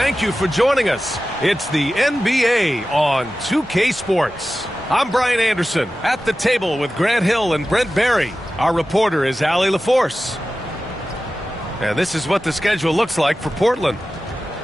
thank you for joining us. It's the NBA on 2K Sports. I'm Brian Anderson at the table with Grant Hill and Brent Barry. Our reporter is Allie LaForce. And this is what the schedule looks like for Portland.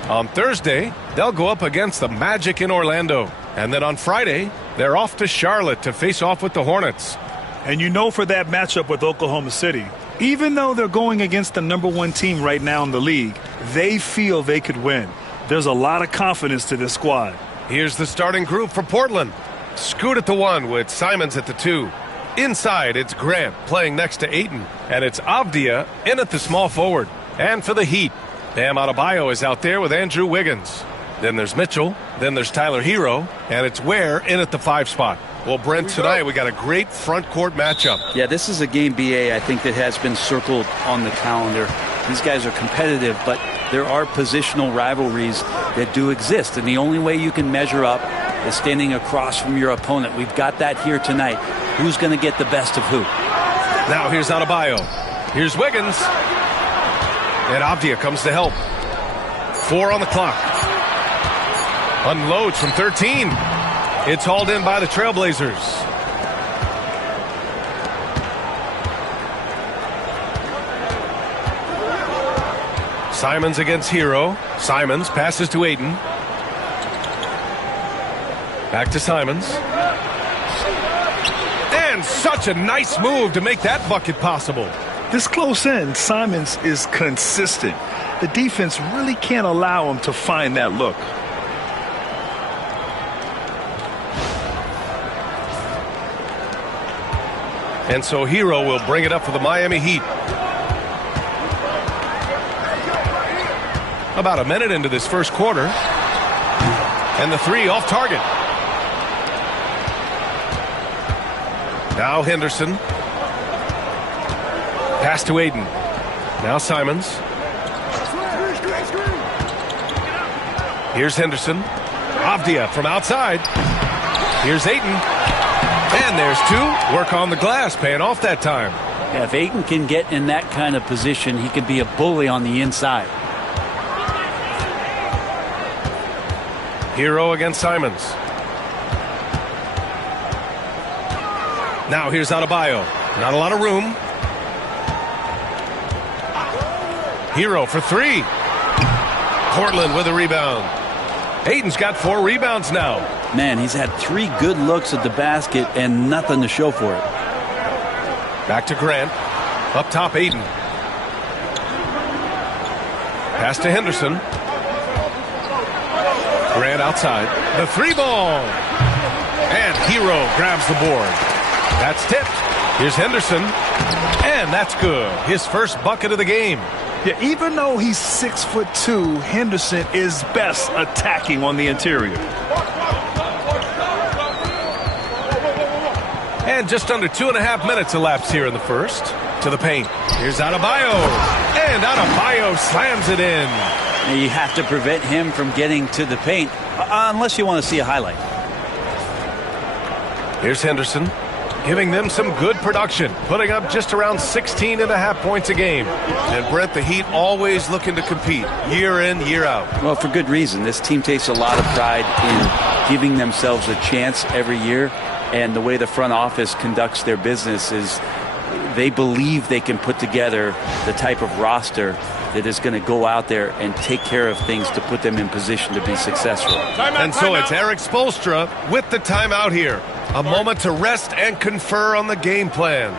On Thursday, they'll go up against the Magic in Orlando. And then on Friday, they're off to Charlotte to face off with the Hornets. And you know, for that matchup with Oklahoma City, even though they're going against the #1 team right now in the league, they feel they could win. There's a lot of confidence to this squad. Here's the starting group for Portland. Scoot at the 1 with Simons at the 2. Inside, it's Grant playing next to Ayton. And it's Avdia in at the small forward. And for the Heat, Bam Adebayo is out there with Andrew Wiggins. Then there's Mitchell. Then there's Tyler Hero. And it's Ware in at the 5 spot. Well, Brent, tonight we got a great front court matchup. Yeah, this is a game, BA, I think that has been circled on the calendar. These guys are competitive, but there are positional rivalries that do exist. And the only way you can measure up is standing across from your opponent. We've got that here tonight. Who's going to get the best of who? Now here's Adebayo. Here's Wiggins. And Avdia comes to help. 4 on the clock. Unloads from 13. It's hauled in by the Trailblazers. Simons against Hero. Simons passes to Ayton. Back to Simons. And such a nice move to make that bucket possible. This close in, Simons is consistent. The defense really can't allow him to find that look. And so Hero will bring it up for the Miami Heat. About a minute into this first quarter. And the 3 off target. Now Henderson. Pass to Ayton. Now Simons. Here's Henderson. Avdia from outside. Here's Ayton. And there's 2. Work on the glass, paying off that time. Yeah, if Ayton can get in that kind of position, he could be a bully on the inside. Hero against Simons. Now here's Adebayo. Not a lot of room. Hero for 3. Portland with a rebound. Ayton's got 4 rebounds now. Man, he's had 3 good looks at the basket and nothing to show for it. Back to Grant. Up top, Ayton. Pass to Henderson. Grant outside. The 3 ball. And Hero grabs the board. That's tipped. Here's Henderson. And that's good. His first bucket of the game. Yeah, even though he's 6'2", Henderson is best attacking on the interior. And just under 2.5 minutes elapsed here in the first. To the paint. Here's Adebayo. And Adebayo slams it in. You have to prevent him from getting to the paint, unless you want to see a highlight. Here's Henderson, giving them some good production, putting up just around 16.5 points a game. And Brent, the Heat always looking to compete year in, year out. Well, for good reason. This team takes a lot of pride in giving themselves a chance every year. And the way the front office conducts their business is they believe they can put together the type of roster that is going to go out there and take care of things to put them in position to be successful. And so it's Eric Spoelstra with the timeout here. A moment to rest and confer on the game plan.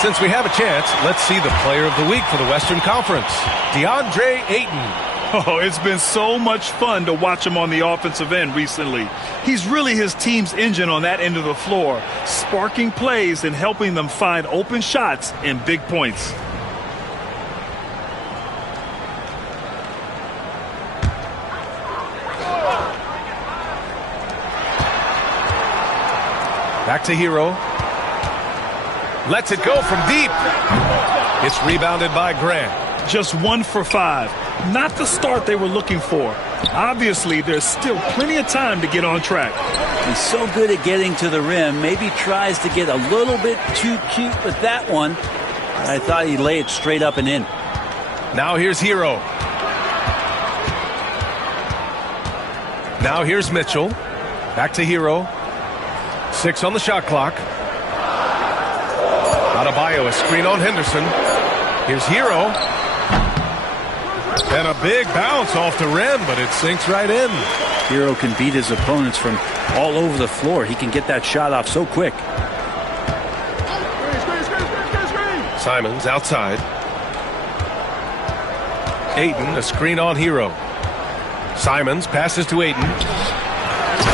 Since we have a chance, let's see the player of the week for the Western Conference, DeAndre Ayton. Oh, it's been so much fun to watch him on the offensive end recently. He's really his team's engine on that end of the floor, sparking plays and helping them find open shots and big points. Back to Hero. Lets it go from deep. It's rebounded by Grant. Just 1 for 5. Not the start they were looking for, Obviously, there's still plenty of time to get on track. He's so good at getting to the rim. Maybe tries to get a little bit too cute with that one. I thought he'd lay it straight up and in. Now here's Hero. Now here's Mitchell. Back to Hero. 6 on the shot clock. Adebayo, a screen on Henderson. Here's Hero. And a big bounce off the rim, but it sinks right in. Hero can beat his opponents from all over the floor. He can get that shot off so quick. Simons outside. Ayton, a screen on Hero. Simons passes to Ayton.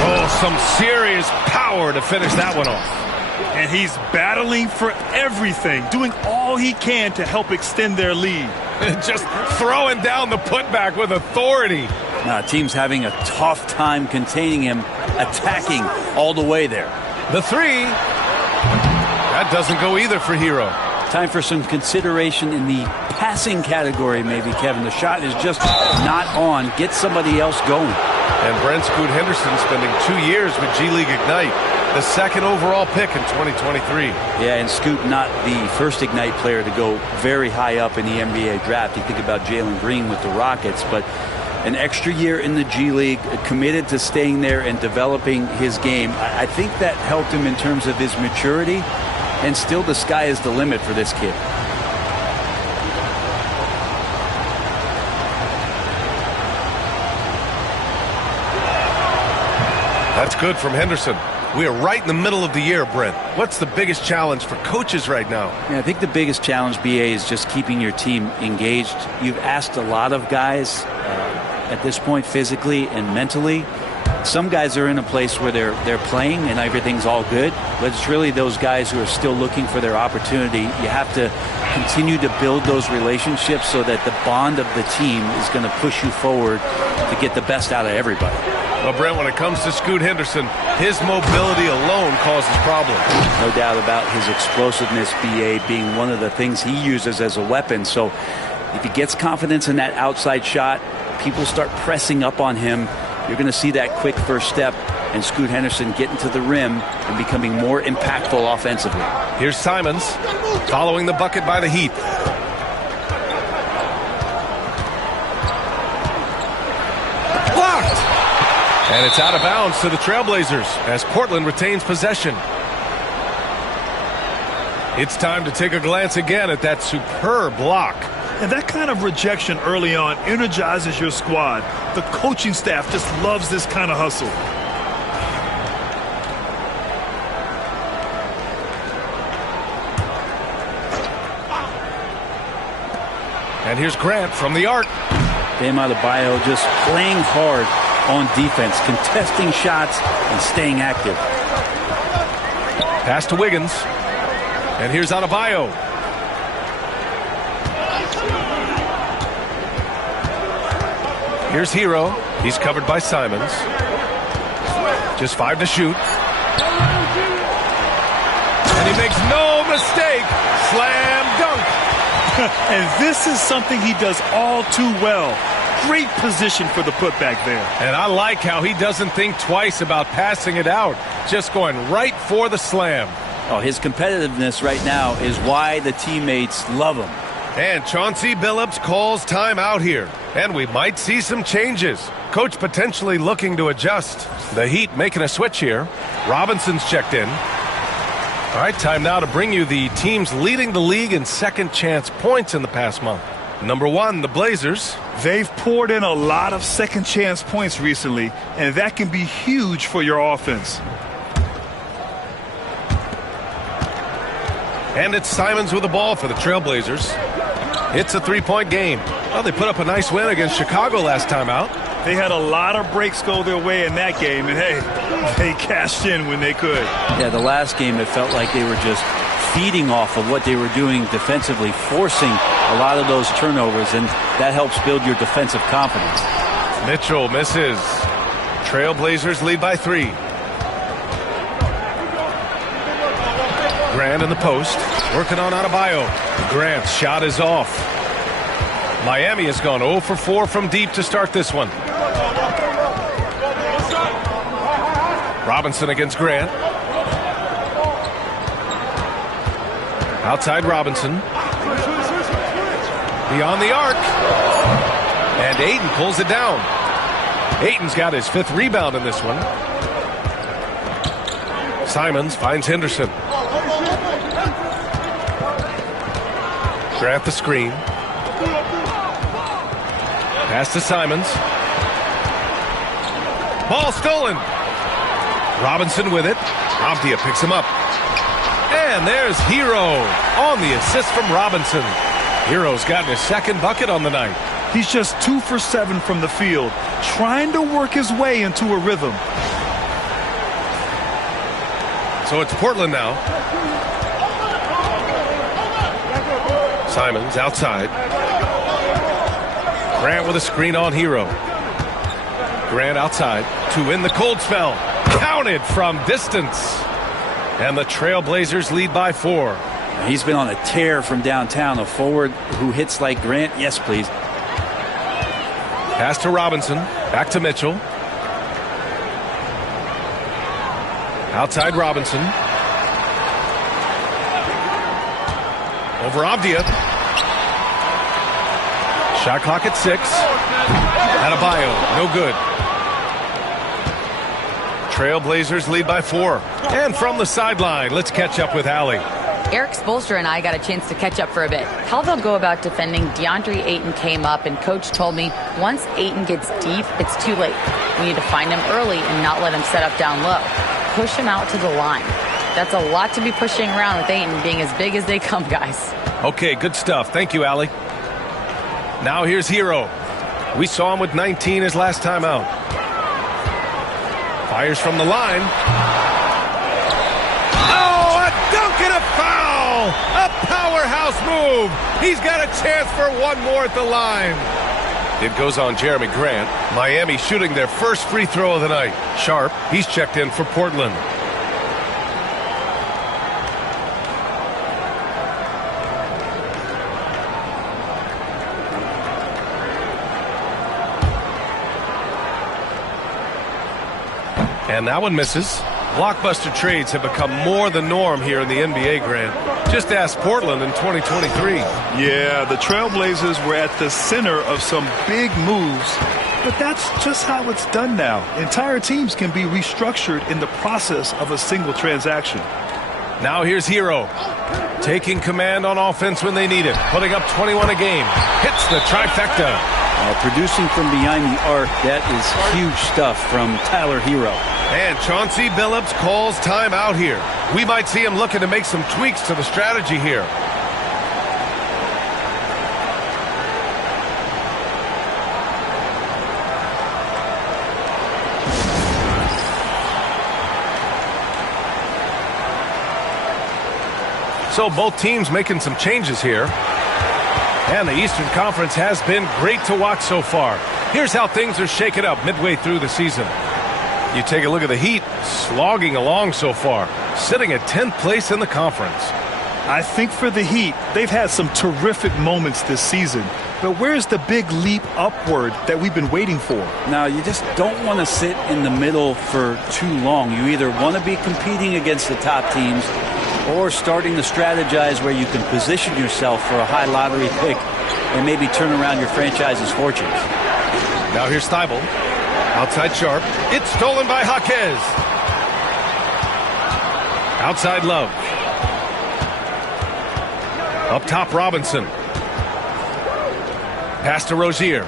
Oh, some serious power to finish that one off. And he's battling for everything, doing all he can to help extend their lead. Just throwing down the putback with authority. Team's having a tough time containing him, attacking all the way there. The three. That doesn't go either for Hero. Time for some consideration in the passing category, maybe, Kevin. The shot is just not on. Get somebody else going. And Brent Scoot Henderson spending 2 years with G League Ignite, the second overall pick in 2023. Yeah, and Scoot not the first Ignite player to go very high up in the NBA draft. You think about Jalen Green with the Rockets, but an extra year in the G League, committed to staying there and developing his game. I think that helped him in terms of his maturity, and still the sky is the limit for this kid. That's good from Henderson. We are right in the middle of the year, Brent. What's the biggest challenge for coaches right now? Yeah, I think the biggest challenge, BA, is just keeping your team engaged. You've asked a lot of guys at this point, physically and mentally. Some guys are in a place where they're playing and everything's all good, but it's really those guys who are still looking for their opportunity. You have to continue to build those relationships so that the bond of the team is going to push you forward to get the best out of everybody. Well, Brent, when it comes to Scoot Henderson, his mobility alone causes problems. No doubt about his explosiveness, BA, being one of the things he uses as a weapon. So if he gets confidence in that outside shot, people start pressing up on him. You're going to see that quick first step and Scoot Henderson getting to the rim and becoming more impactful offensively. Here's Simons following the bucket by the Heat. Blocked! And it's out of bounds to the Trailblazers as Portland retains possession. It's time to take a glance again at that superb block. And that kind of rejection early on energizes your squad. The coaching staff just loves this kind of hustle. And here's Grant from the arc. Bam Adebayo just playing hard on defense, contesting shots and staying active. Pass to Wiggins. And here's Adebayo. Here's Hero. He's covered by Simons. Just 5 to shoot. And he makes no mistake. Slam dunk. And this is something he does all too well. Great position for the putback there. And I like how he doesn't think twice about passing it out. Just going right for the slam. Oh, his competitiveness right now is why the teammates love him. And Chauncey Billups calls time out here. And we might see some changes. Coach potentially looking to adjust. The Heat making a switch here. Robinson's checked in. All right, time now to bring you the teams leading the league in second chance points in the past month. Number 1, the Blazers. They've poured in a lot of second chance points recently, and that can be huge for your offense. And it's Simons with the ball for the Trailblazers. It's a 3-point game. Well, they put up a nice win against Chicago last time out. They had a lot of breaks go their way in that game, and hey, they cashed in when they could. Yeah, the last game it felt like they were just feeding off of what they were doing defensively, forcing a lot of those turnovers, and that helps build your defensive confidence. Mitchell misses. Trailblazers lead by 3. Grant in the post, working on Adebayo. Grant's shot is off. Miami has gone 0 for 4 from deep to start this one. Robinson against Grant. Outside Robinson. Beyond the arc. And Ayton pulls it down. Ayton's got his 5th rebound in this one. Simons finds Henderson. Grant the screen. Pass to Simons. Ball stolen. Robinson with it. Abdia picks him up. And there's Hero on the assist from Robinson. Hero's gotten his 2nd bucket on the night. He's just 2 for 7 from the field, trying to work his way into a rhythm. So it's Portland now. Simons outside. Grant with a screen on Hero. Grant outside to win the cold spell. Counted from distance. And the Trailblazers lead by 4. He's been on a tear from downtown. A forward who hits like Grant. Yes, please. Pass to Robinson. Back to Mitchell. Outside Robinson. Over Abdia. Shot clock at 6. Adebayo, no good. Trailblazers lead by 4. And from the sideline, let's catch up with Allie. Eric Spoelstra and I got a chance to catch up for a bit. How they'll go about defending DeAndre Ayton came up, and Coach told me once Ayton gets deep, it's too late. We need to find him early and not let him set up down low. Push him out to the line. That's a lot to be pushing around with Ayton being as big as they come, guys. Okay, good stuff. Thank you, Allie. Now here's Hero. We saw him with 19 his last time out. Fires from the line. Oh, a dunk and a foul! A powerhouse move. He's got a chance for one more at the line. It goes on Jeremy Grant. Miami shooting their first free throw of the night. Sharp, he's checked in for Portland. And that one misses. Blockbuster trades have become more the norm here in the NBA, Grant. Just ask Portland in 2023. Yeah, the Trailblazers were at the center of some big moves, but that's just how it's done now. Entire teams can be restructured in the process of a single transaction. Now here's Hero. Taking command on offense when they need it. Putting up 21 a game. Hits the trifecta. Producing from behind the arc, that is huge stuff from Tyler Hero. And Chauncey Billups calls timeout here. We might see him looking to make some tweaks to the strategy here. So both teams making some changes here. And the Eastern Conference has been great to watch so far. Here's how things are shaken up midway through the season. You take a look at the Heat, slogging along so far, sitting at 10th place in the conference. I think for the Heat, they've had some terrific moments this season. But where's the big leap upward that we've been waiting for? Now, you just don't want to sit in the middle for too long. You either want to be competing against the top teams or starting to strategize where you can position yourself for a high lottery pick and maybe turn around your franchise's fortunes. Now here's Thibault. Outside Sharp. It's stolen by Jaquez. Outside Love. Up top Robinson. Pass to Rozier.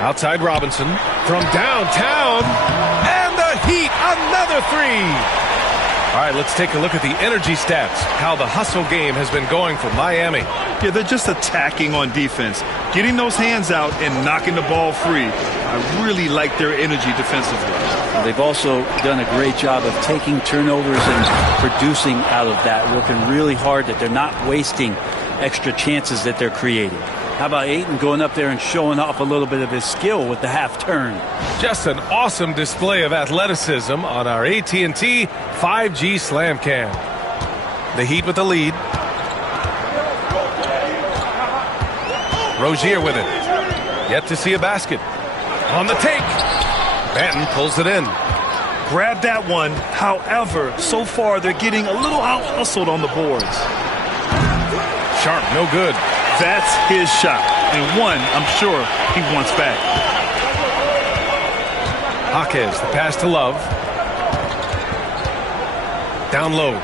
Outside Robinson. From downtown. And the Heat, another three. All right, let's take a look at the energy stats. How the hustle game has been going for Miami. Yeah, they're just attacking on defense. Getting those hands out and knocking the ball free. I really like their energy defensively. They've also done a great job of taking turnovers and producing out of that. Working really hard that they're not wasting extra chances that they're creating. How about Ayton going up there and showing off a little bit of his skill with the half turn? Just an awesome display of athleticism on our AT&T 5G Slam Cam. The Heat with the lead. Rozier with it. Yet to see a basket. On the take. Banton pulls it in. Grab that one. However, so far they're getting a little out-hustled on the boards. Sharp, no good. That's his shot, and one I'm sure he wants back. Jaquez, the pass to Love. Down low.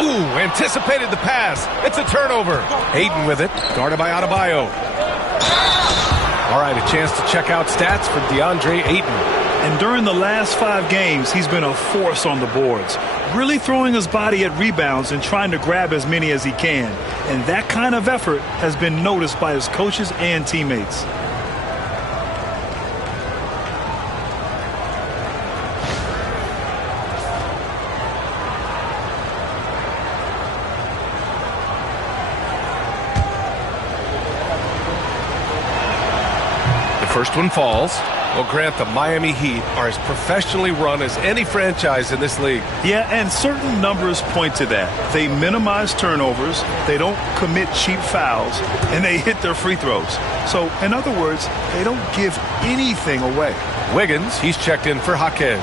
Ooh, anticipated the pass. It's a turnover. Ayton with it, guarded by Adebayo. All right, a chance to check out stats for DeAndre Ayton. And during the last 5 games, he's been a force on the boards, really throwing his body at rebounds and trying to grab as many as he can. And that kind of effort has been noticed by his coaches and teammates. The first one falls. Well, Grant, the Miami Heat are as professionally run as any franchise in this league. Yeah, and certain numbers point to that. They minimize turnovers, they don't commit cheap fouls, and they hit their free throws. So, in other words, they don't give anything away. Wiggins, he's checked in for Jaquez.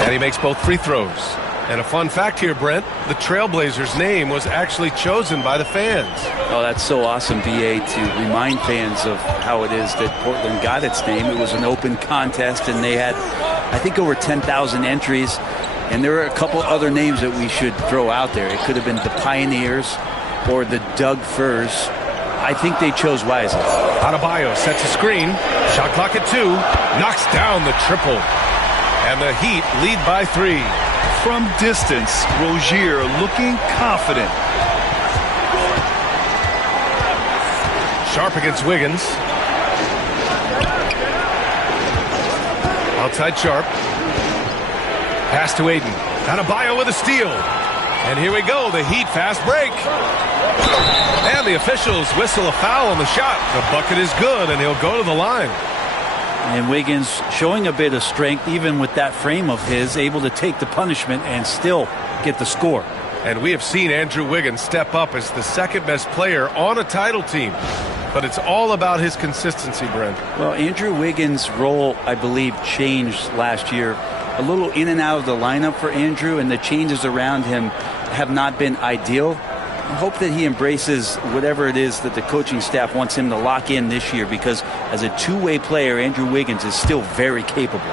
And he makes both free throws. And a fun fact here, Brent, the Trailblazers' name was actually chosen by the fans. Oh, that's so awesome, BA, to remind fans of how it is that Portland got its name. It was an open contest, and they had, I think, over 10,000 entries. And there are a couple other names that we should throw out there. It could have been the Pioneers or the Doug Furs. I think they chose wisely. Adebayo sets a screen. Shot clock at 2. Knocks down the triple. And the Heat lead by 3. From distance, Rozier looking confident. Sharp against Wiggins. Outside Sharp. Pass to Ayton. Adebayo with a steal. And here we go, the Heat fast break. And the officials whistle a foul on the shot. The bucket is good, and he'll go to the line. And Wiggins showing a bit of strength, even with that frame of his, able to take the punishment and still get the score. And we have seen Andrew Wiggins step up as the second best player on a title team. But it's all about his consistency, Brent. Well, Andrew Wiggins' role, I believe, changed last year. A little in and out of the lineup for Andrew, and the changes around him have not been ideal. I hope that he embraces whatever it is that the coaching staff wants him to lock in this year, because as a two-way player, Andrew Wiggins is still very capable.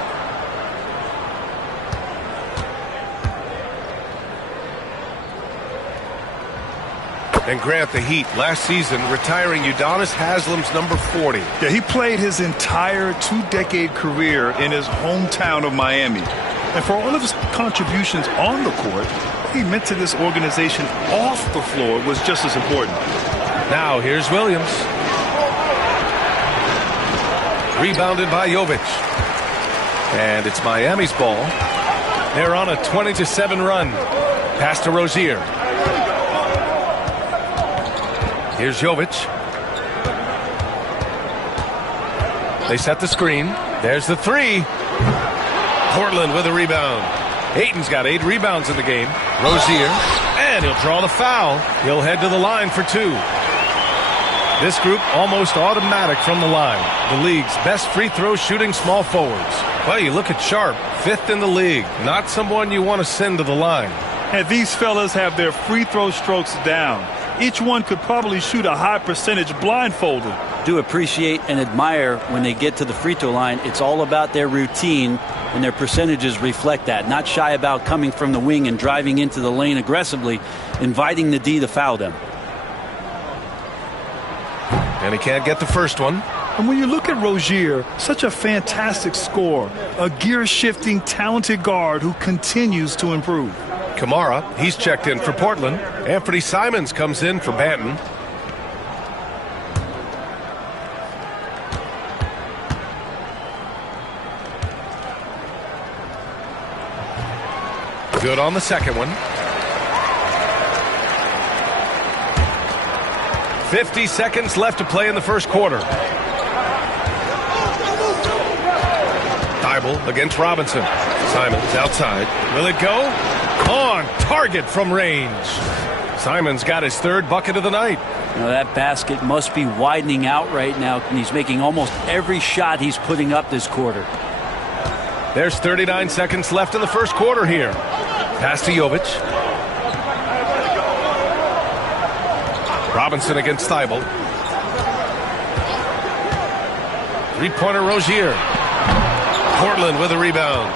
And Grant, the Heat last season retiring Udonis Haslam's number 40. Yeah, he played his entire 2-decade career in his hometown of Miami. And for all of his contributions on the court, what he meant to this organization off the floor was just as important. Now here's Williams. Rebounded by Jovic. And it's Miami's ball. They're on a 20-7 run. Pass to Rozier. Here's Jovic. They set the screen. There's the 3. Portland with a rebound. Ayton's got 8 rebounds in the game. Rozier. And he'll draw the foul. He'll head to the line for 2. This group almost automatic from the line. The league's best free throw shooting small forwards. Well, you look at Sharp, 5th in the league. Not someone you want to send to the line. And these fellas have their free throw strokes down. Each one could probably shoot a high percentage blindfolded. Do appreciate and admire when they get to the free throw line. It's all about their routine, and their percentages reflect that. Not shy about coming from the wing and driving into the lane aggressively, inviting the D to foul them. And he can't get the first one. And when you look at Rozier, such a fantastic scorer, a gear-shifting, talented guard who continues to improve. Kamara, he's checked in for Portland. Anthony Simons comes in for Banton. Good on the second one. 50 seconds left to play in the first quarter. Thibault against Robinson. Simons outside. Will it go? On target from range. Simons got his 3rd bucket of the night. Now that basket must be widening out right now, and he's making almost every shot he's putting up this quarter. There's 39 seconds left in the first quarter here. Pass to Jovic. Robinson against Thibault. Three-pointer Rozier. Portland with a rebound.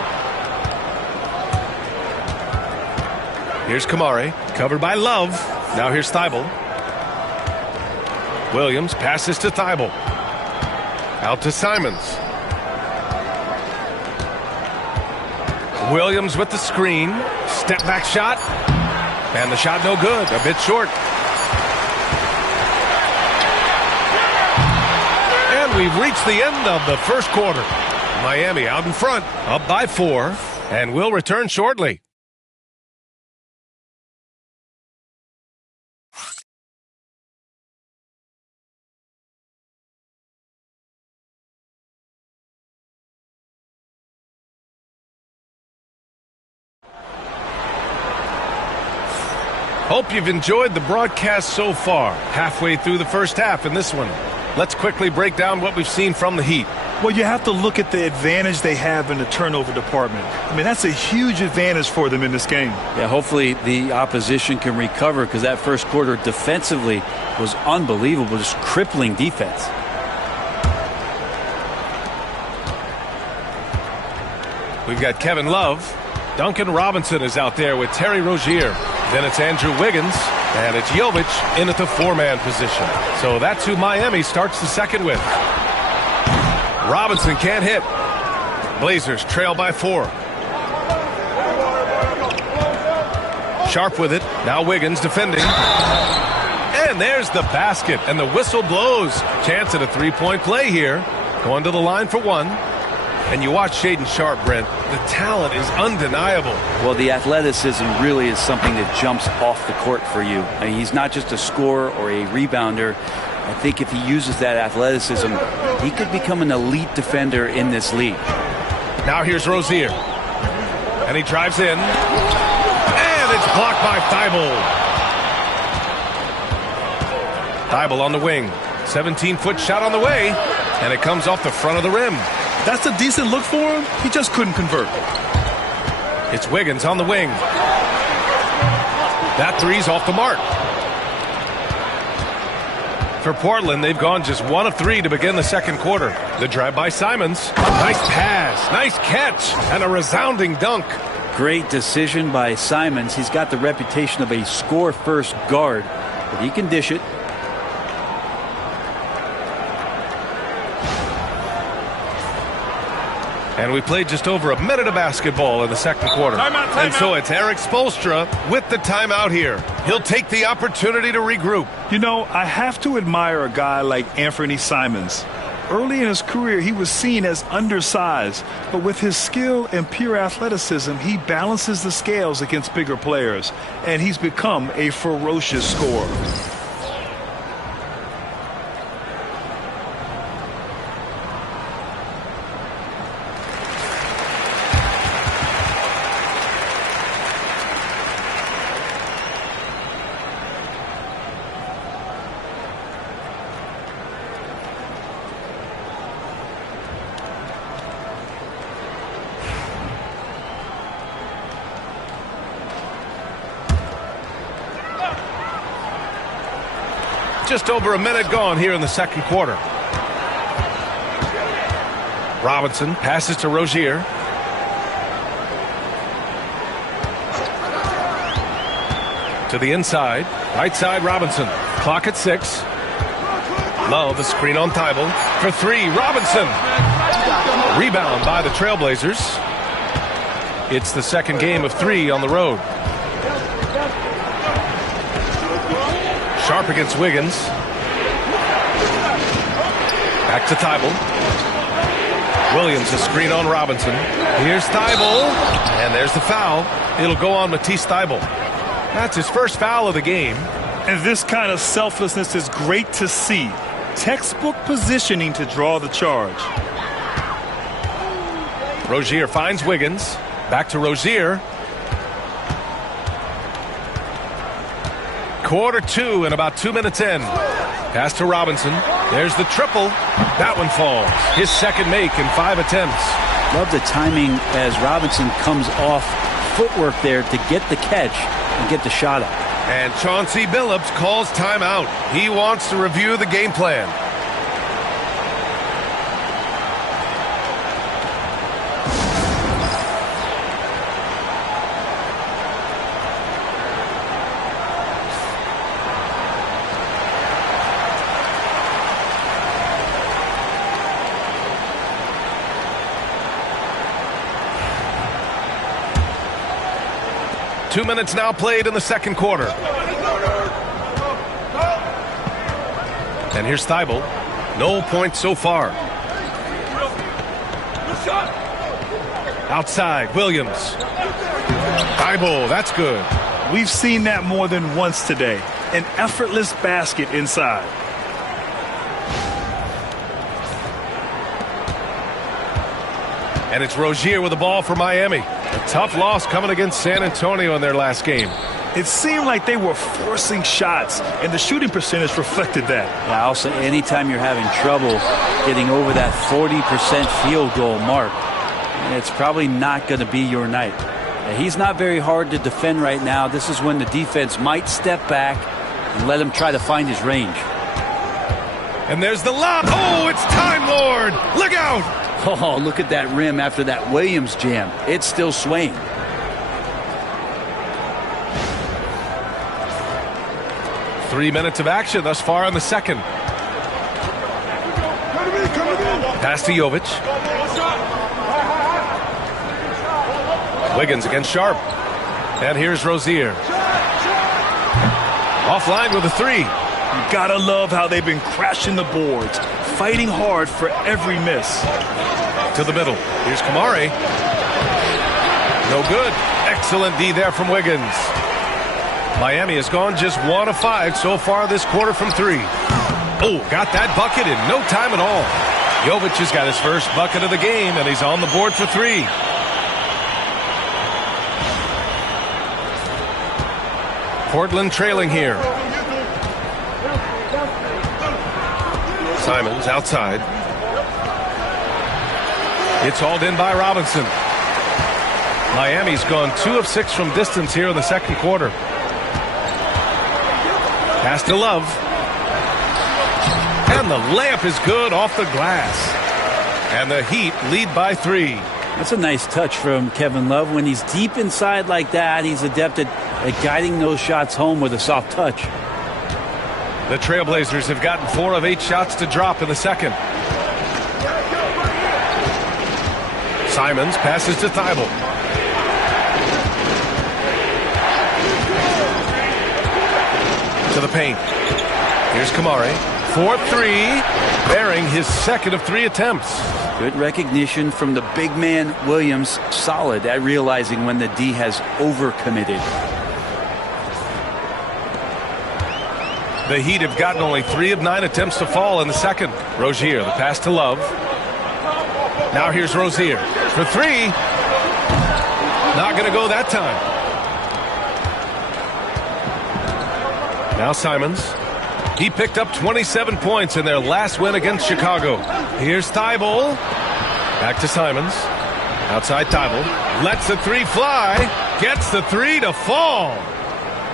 Here's Kamare, covered by Love. Now here's Thibault. Williams passes to Thibault. Out to Simons. Williams with the screen. Step back shot. And the shot no good. A bit short. And we've reached the end of the first quarter. Miami out in front, up by 4, and we'll return shortly. Hope you've enjoyed the broadcast so far. Halfway through the first half in this one. Let's quickly break down what we've seen from the Heat. Well, you have to look at the advantage they have in the turnover department. I mean, that's a huge advantage for them in this game. Yeah, hopefully the opposition can recover, because that first quarter defensively was unbelievable, just crippling defense. We've got Kevin Love. Duncan Robinson is out there with Terry Rozier. Then it's Andrew Wiggins, and it's Jovic in at the 4-man position. So that's who Miami starts the second with. Robinson can't hit. Blazers trail by 4. Sharp with it. Now Wiggins defending. And there's the basket, and the whistle blows. Chance at a three-point play here. Going to the line for 1. And you watch Shaedon Sharpe, Brent. The talent is undeniable. Well, the athleticism really is something that jumps off the court for you. I mean, he's not just a scorer or a rebounder. I think if he uses that athleticism, he could become an elite defender in this league. Now here's Rozier. And he drives in. And it's blocked by Thibault. Thibault on the wing. 17-foot shot on the way. And it comes off the front of the rim. That's a decent look for him. He just couldn't convert. It's Wiggins on the wing. That three's off the mark. For Portland, they've gone just 1 of 3 to begin the second quarter. The drive by Simons. Nice pass, nice catch, and a resounding dunk. Great decision by Simons. He's got the reputation of a score-first guard, but he can dish it. And we played just over a minute of basketball in the second quarter. And so it's Eric Spoelstra with the timeout here. He'll take the opportunity to regroup. You know, I have to admire a guy like Anthony Simons. Early in his career, he was seen as undersized, but with his skill and pure athleticism, he balances the scales against bigger players, and he's become a ferocious scorer. Just over a minute gone here in the second quarter. Robinson passes to Rozier. To the inside. Right side Robinson. Clock at 6. Love the screen on Thibault. For 3, Robinson. Rebound by the Trailblazers. It's the second game of 3 on the road. Sharpe against Wiggins. Back to Thibault. Williams a screen on Robinson. Here's Thibault. And there's the foul. It'll go on Matisse Thibault. That's his first foul of the game. And this kind of selflessness is great to see. Textbook positioning to draw the charge. Rozier finds Wiggins. Back to Rozier. Quarter 2 and about 2 minutes in. Pass to Robinson. There's the triple. That one falls. His second make in 5 attempts. Love the timing as Robinson comes off footwork there to get the catch and get the shot up. And Chauncey Billups calls timeout. He wants to review the game plan. Two minutes now played in the second quarter. And here's Thibault. No points so far. Outside, Williams. Thibault, that's good. We've seen that more than once today. An effortless basket inside. And it's Rozier with the ball for Miami. A tough loss coming against San Antonio in their last game. It seemed like they were forcing shots, and the shooting percentage reflected that. Yeah, also, anytime you're having trouble getting over that 40% field goal mark, it's probably not going to be your night. He's not very hard to defend right now. This is when the defense might step back and let him try to find his range. And there's the lob. Oh, it's Time Lord. Look out. Oh, look at that rim after that Williams jam. It's still swaying. Three minutes of action thus far in the second. Pass to Jovic. Wiggins against Sharp. And here's Rozier. Offline with a three. You gotta love how they've been crashing the boards, fighting hard for every miss. To the middle. Here's Kamari. No good. Excellent D there from Wiggins. Miami has gone just 1 of 5 so far this quarter from 3. Oh, got that bucket in no time at all. Jovic has got his first bucket of the game, and he's on the board for 3. Portland trailing here. Simons outside. It's hauled in by Robinson. Miami's gone 2 of 6 from distance here in the second quarter. Pass to Love. And the layup is good off the glass. And the Heat lead by 3. That's a nice touch from Kevin Love. When he's deep inside like that, he's adept at guiding those shots home with a soft touch. The Trailblazers have gotten 4 of 8 shots to drop in the second. Simons passes to Thibault. To the paint. Here's Kamari. 4-3, bearing his second of 3 attempts. Good recognition from the big man Williams. Solid at realizing when the D has overcommitted. The Heat have gotten only 3 of 9 attempts to fall in the second. Rozier, the pass to Love. Now here's Rozier for 3. Not going to go that time. Now Simons. He picked up 27 points in their last win against Chicago. Here's Thibault. Back to Simons. Outside Thibault. Lets the 3 fly. Gets the 3 to fall.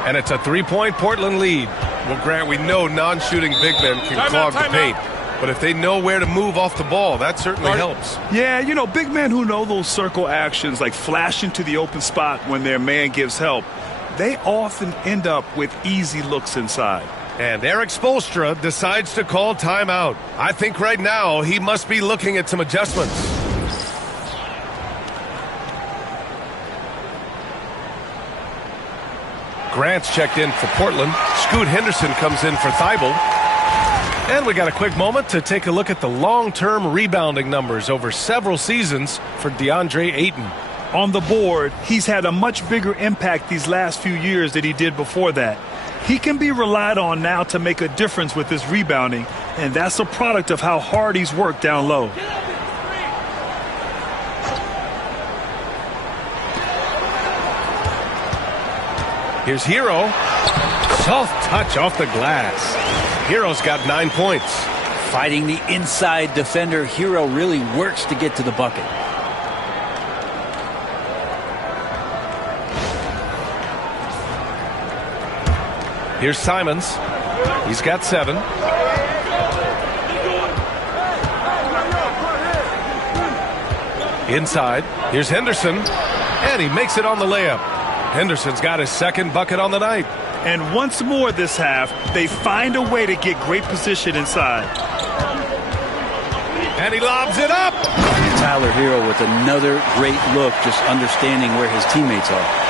And it's a 3-point Portland lead. Well, Grant, we know non-shooting big men can clog the paint. But if they know where to move off the ball, that certainly helps. Yeah, you know, big men who know those circle actions, like flashing to the open spot when their man gives help, they often end up with easy looks inside. And Eric Spoelstra decides to call timeout. I think right now he must be looking at some adjustments. Grant's checked in for Portland. Scoot Henderson comes in for Thibault. And we got a quick moment to take a look at the long-term rebounding numbers over several seasons for DeAndre Ayton. On the board, he's had a much bigger impact these last few years than he did before that. He can be relied on now to make a difference with his rebounding, and that's a product of how hard he's worked down low. Here's Hero. Soft touch off the glass. Hero's got 9 points. Fighting the inside defender, Hero really works to get to the bucket. Here's Simons. He's got 7. Inside. Here's Henderson. And he makes it on the layup. Henderson's got his second bucket on the night. And once more this half, they find a way to get great position inside. And he lobs it up. Tyler Hero with another great look, just understanding where his teammates are.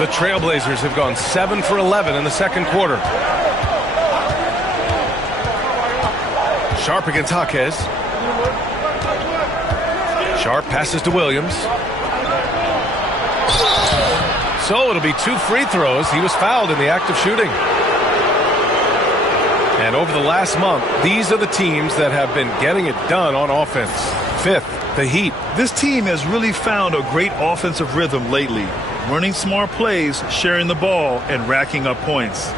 The Trailblazers have gone 7 for 11 in the second quarter. Sharp against Jaquez. Sharp passes to Williams. So it'll be 2 free throws. He was fouled in the act of shooting. And over the last month, these are the teams that have been getting it done on offense. 5th, the Heat. This team has really found a great offensive rhythm lately. Running smart plays, sharing the ball, and racking up points.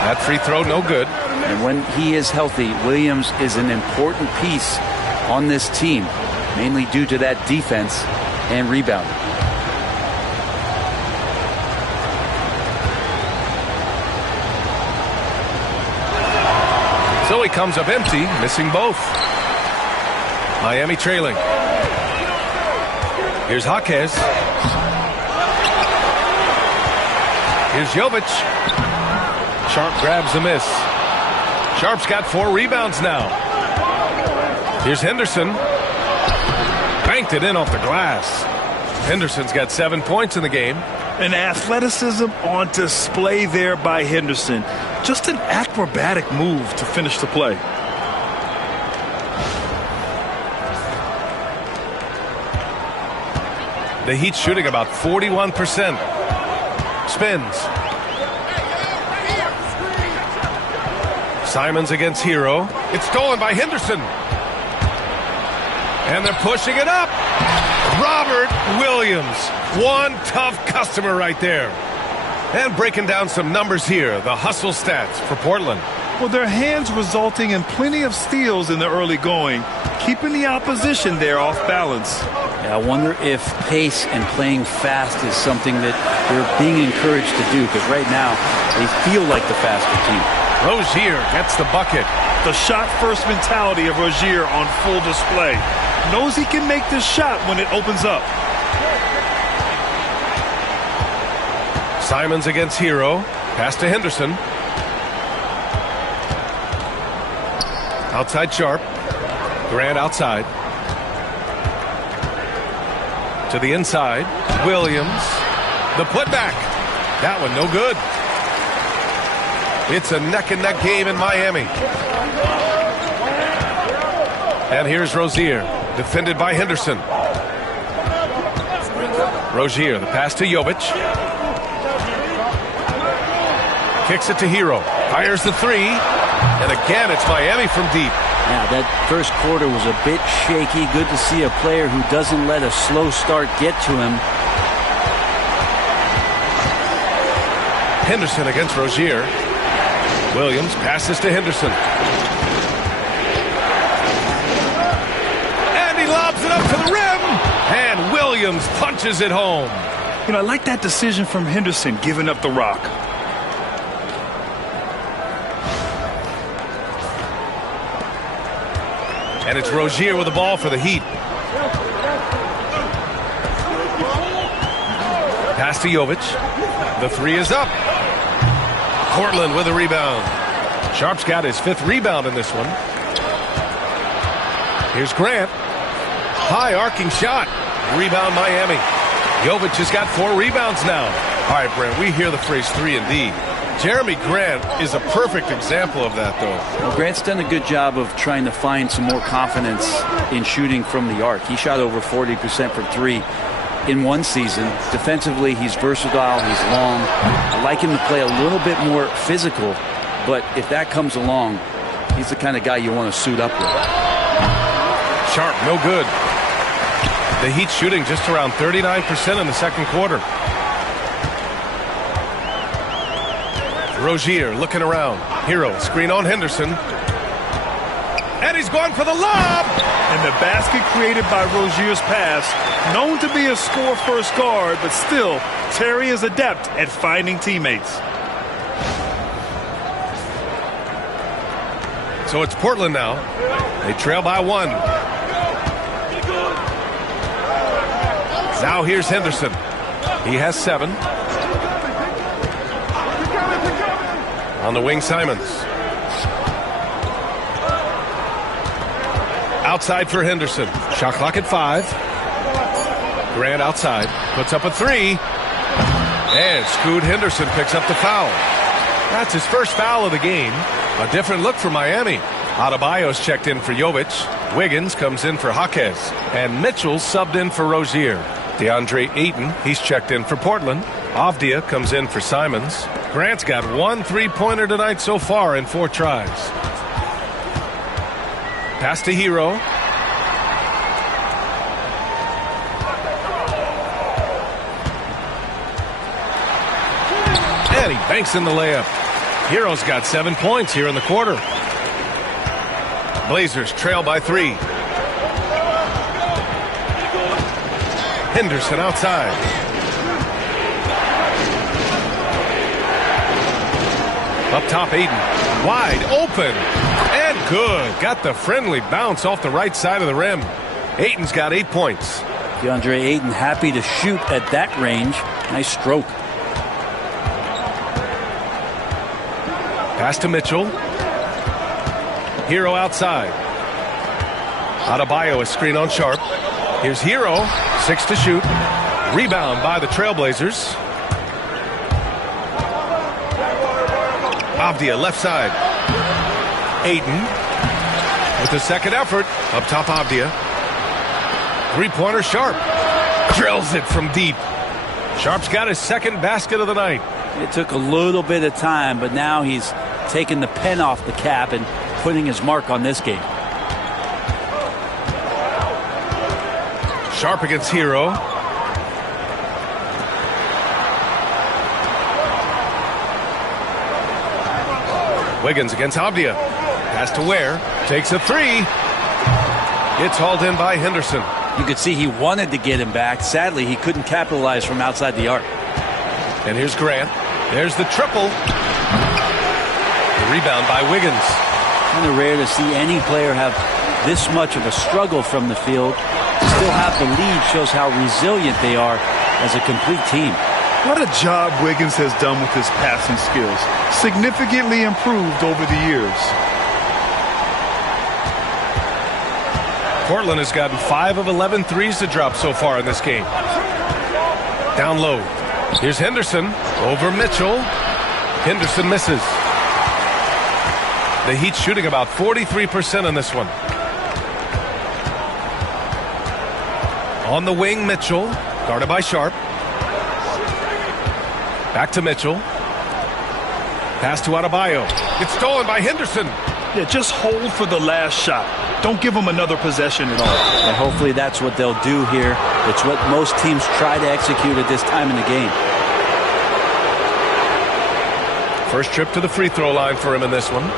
That free throw, no good. And when he is healthy, Williams is an important piece on this team, mainly due to that defense and rebound. So he comes up empty, missing both. Miami trailing. Here's Jaquez. Here's Jovic. Sharp grabs the miss. Sharp's got 4 rebounds now. Here's Henderson. Banked it in off the glass. Henderson's got 7 points in the game. An athleticism on display there by Henderson. Just an acrobatic move to finish the play. The Heat shooting about 41%. Spins. Simons against Hero. It's stolen by Henderson. And they're pushing it up. Robert Williams. One tough customer right there. And breaking down some numbers here. The hustle stats for Portland. Well, their hands resulting in plenty of steals in the early going, keeping the opposition there off balance. Yeah, I wonder if pace and playing fast is something that they're being encouraged to do, because right now they feel like the faster team. Rozier gets the bucket. The shot-first mentality of Rozier on full display. Knows he can make this shot when it opens up. Simons against Hero. Pass to Henderson. Outside Sharp. Grant outside. To the inside. Williams. The putback. That one no good. It's a neck-and-neck game in Miami. And here's Rozier. Defended by Henderson. Rozier, the pass to Jovic. Kicks it to Hero. Fires the 3. And again, it's Miami from deep. Yeah, that first quarter was a bit shaky. Good to see a player who doesn't let a slow start get to him. Henderson against Rozier. Williams passes to Henderson. And he lobs it up to the rim. And Williams punches it home. You know, I like that decision from Henderson, giving up the rock. And it's Rozier with the ball for the Heat. Pass to Jovic. The 3 is up. Portland with a rebound. Sharp's got his 5th rebound in this one. Here's Grant. High arcing shot. Rebound Miami. Jovic has got 4 rebounds now. All right, Brent, we hear the phrase 3 and D. Jeremy Grant is a perfect example of that, though. Well, Grant's done a good job of trying to find some more confidence in shooting from the arc. He shot over 40% from 3 in one season. Defensively, he's versatile, he's long. I like him to play a little bit more physical, but if that comes along, He's the kind of guy you want to suit up with. Sharp, no good. The Heat shooting just around 39% in the second quarter. Rozier looking around. Hero, screen on Henderson. And he's going for the lob! And the basket created by Rozier's pass, known to be a score-first guard, but still, Terry is adept at finding teammates. So it's Portland now. They trail by 1. Now here's Henderson. He has 7. On the wing, Simons. Outside for Henderson. Shot clock at 5. Grant outside. Puts up a 3. And Scoot Henderson picks up the foul. That's his first foul of the game. A different look for Miami. Adebayo's checked in for Jovic. Wiggins comes in for Jaquez. And Mitchell subbed in for Rozier. DeAndre Ayton, he's checked in for Portland. Avdia comes in for Simons. Grant's got 1 3-pointer tonight so far in 4 tries. Pass to Hero. And he banks in the layup. Hero's got 7 points here in the quarter. Blazers trail by 3. Henderson outside. Up top, Ayton. Wide open. And good. Got the friendly bounce off the right side of the rim. Ayton's got 8 points. DeAndre Ayton happy to shoot at that range. Nice stroke. Pass to Mitchell. Hero outside. Adebayo is screen on Sharp. Here's Hero. 6 to shoot. Rebound by the Trailblazers. Avdia left side. Ayton with the second effort. Up top, Avdia. 3-pointer Sharp. Drills it from deep. Sharp's got his second basket of the night. It took a little bit of time, but now he's taking the pen off the cap and putting his mark on this game. Sharp against Hero. Wiggins against Avdia. Pass to Ware. Takes a 3. It's hauled in by Henderson. You could see he wanted to get him back. Sadly, he couldn't capitalize from outside the arc. And here's Grant. There's the triple. The rebound by Wiggins. Kind of rare to see any player have this much of a struggle from the field. To still have the lead shows how resilient they are as a complete team. What a job Wiggins has done with his passing skills. Significantly improved over the years. Portland has gotten 5 of 11 threes to drop so far in this game. Down low. Here's Henderson over Mitchell. Henderson misses. The Heat shooting about 43% in this one. On the wing, Mitchell. Guarded by Sharp. Back to Mitchell. Pass to Adebayo. It's stolen by Henderson. Yeah, just hold for the last shot. Don't give them another possession at all. And hopefully that's what they'll do here. It's what most teams try to execute at this time in the game. First trip to the free throw line for him in this one.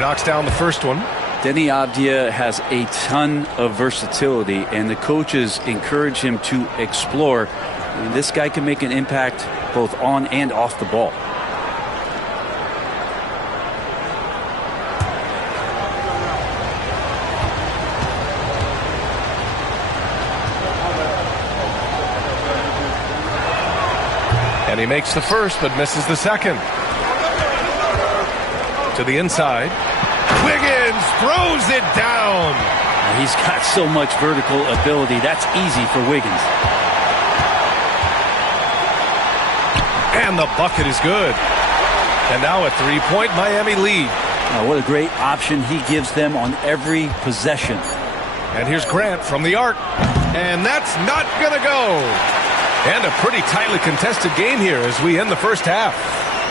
Knocks down the first one. Denny Avdia has a ton of versatility, and the coaches encourage him to explore. And this guy can make an impact both on and off the ball. And he makes the first, but misses the second. To the inside. Wiggins throws it down. He's got so much vertical ability. That's easy for Wiggins. And the bucket is good. And now a three-point Miami lead. What a great option he gives them on every possession. And here's Grant from the arc. And that's not going to go. And a pretty tightly contested game here as we end the first half.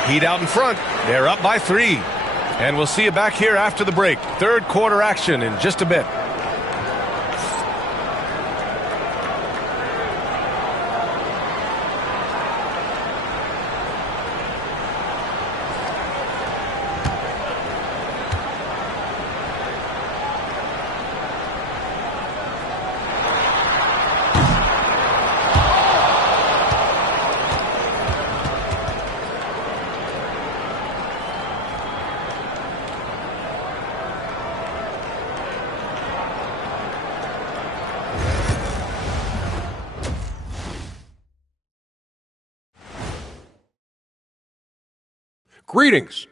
Heat out in front. They're up by 3. And we'll see you back here after the break. Third quarter action in just a bit. Greetings.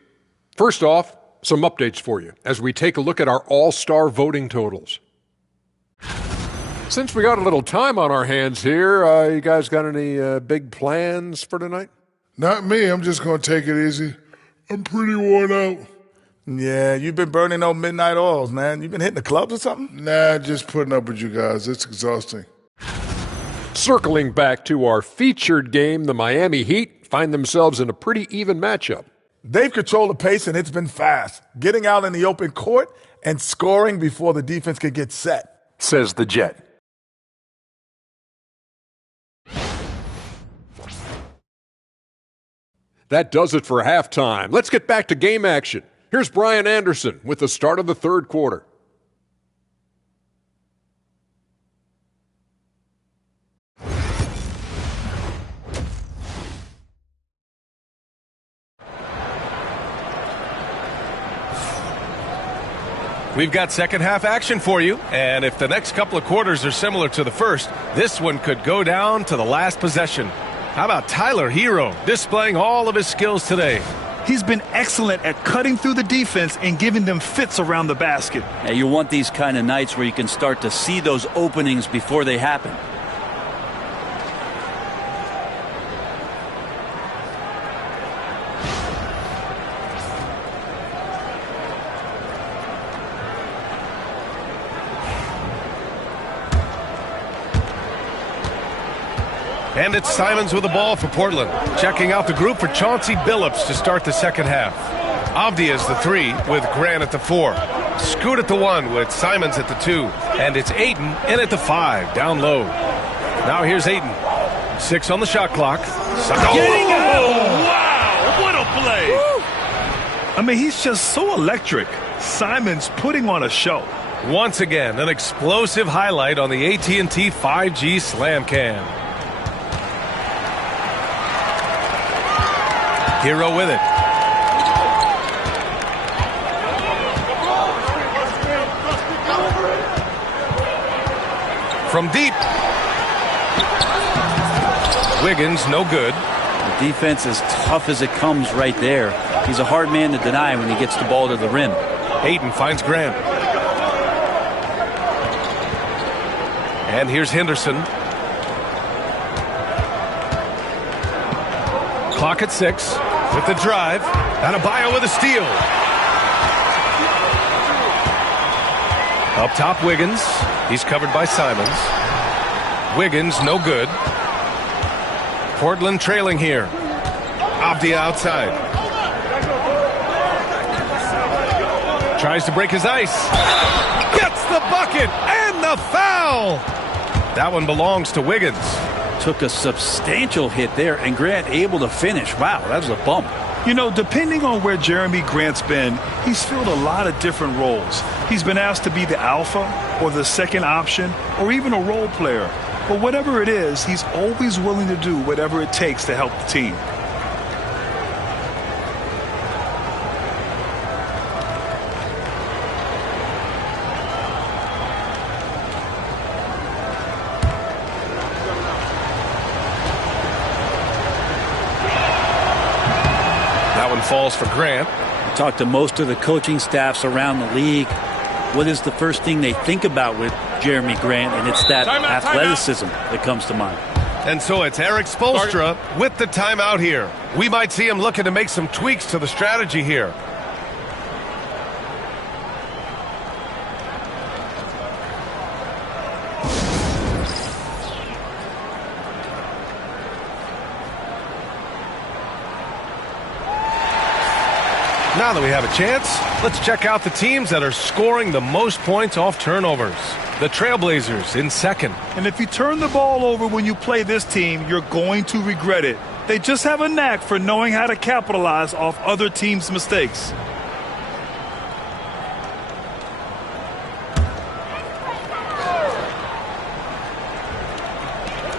First off, some updates for you as we take a look at our all-star voting totals. Since we got a little time on our hands here, you guys got any big plans for tonight? Not me. I'm just going to take it easy. I'm pretty worn out. Yeah, you've been burning those midnight oils, man. You been hitting the clubs or something? Nah, just putting up with you guys. It's exhausting. Circling back to our featured game, the Miami Heat find themselves in a pretty even matchup. They've controlled the pace, and it's been fast. Getting out in the open court and scoring before the defense could get set. Says the Jet. That does it for halftime. Let's get back to game action. Here's Brian Anderson with the start of the third quarter. We've got second half action for you, and if the next couple of quarters are similar to the first, this one could go down to the last possession. How about Tyler Hero displaying all of his skills today? He's been excellent at cutting through the defense and giving them fits around the basket. Yeah, you want these kind of nights where you can start to see those openings before they happen. And it's Simons with the ball for Portland. Checking out the group for Chauncey Billups to start the second half. Avdia is the 3 with Grant at the 4. Scoot at the 1 with Simons at the 2. And it's Ayton in at the 5, down low. Now here's Ayton. 6 on the shot clock. Getting out! Wow, what a play! Woo. I mean, he's just so electric. Simons putting on a show. Once again, an explosive highlight on the AT&T 5G Slam Cam. Hero with it. From deep. Wiggins, no good. The defense is tough as it comes right there. He's a hard man to deny when he gets the ball to the rim. Ayton finds Grant. And here's Henderson. Clock at 6 with the drive. Adebayo with a steal. Up top, Wiggins. He's covered by Simons. Wiggins, no good. Portland trailing here. Avdia outside. Tries to break his ice. Gets the bucket and the foul. That one belongs to Wiggins. Took a substantial hit there, and Grant able to finish. Wow, that was a bump. You know, depending on where Jeremy Grant's been, he's filled a lot of different roles. He's been asked to be the alpha or the second option or even a role player. But whatever it is, he's always willing to do whatever it takes to help the team. That one falls for Grant. Talked to most of the coaching staffs around the league. what is the first thing they think about with Jeremy Grant? And it's that athleticism that comes to mind. And so it's Eric Spoelstra with the timeout here. We might see him looking to make some tweaks to the strategy here. Now that we have a chance, let's check out the teams that are scoring the most points off turnovers. The Trailblazers in second. And if you turn the ball over when you play this team, you're going to regret it. They just have a knack for knowing how to capitalize off other teams' mistakes.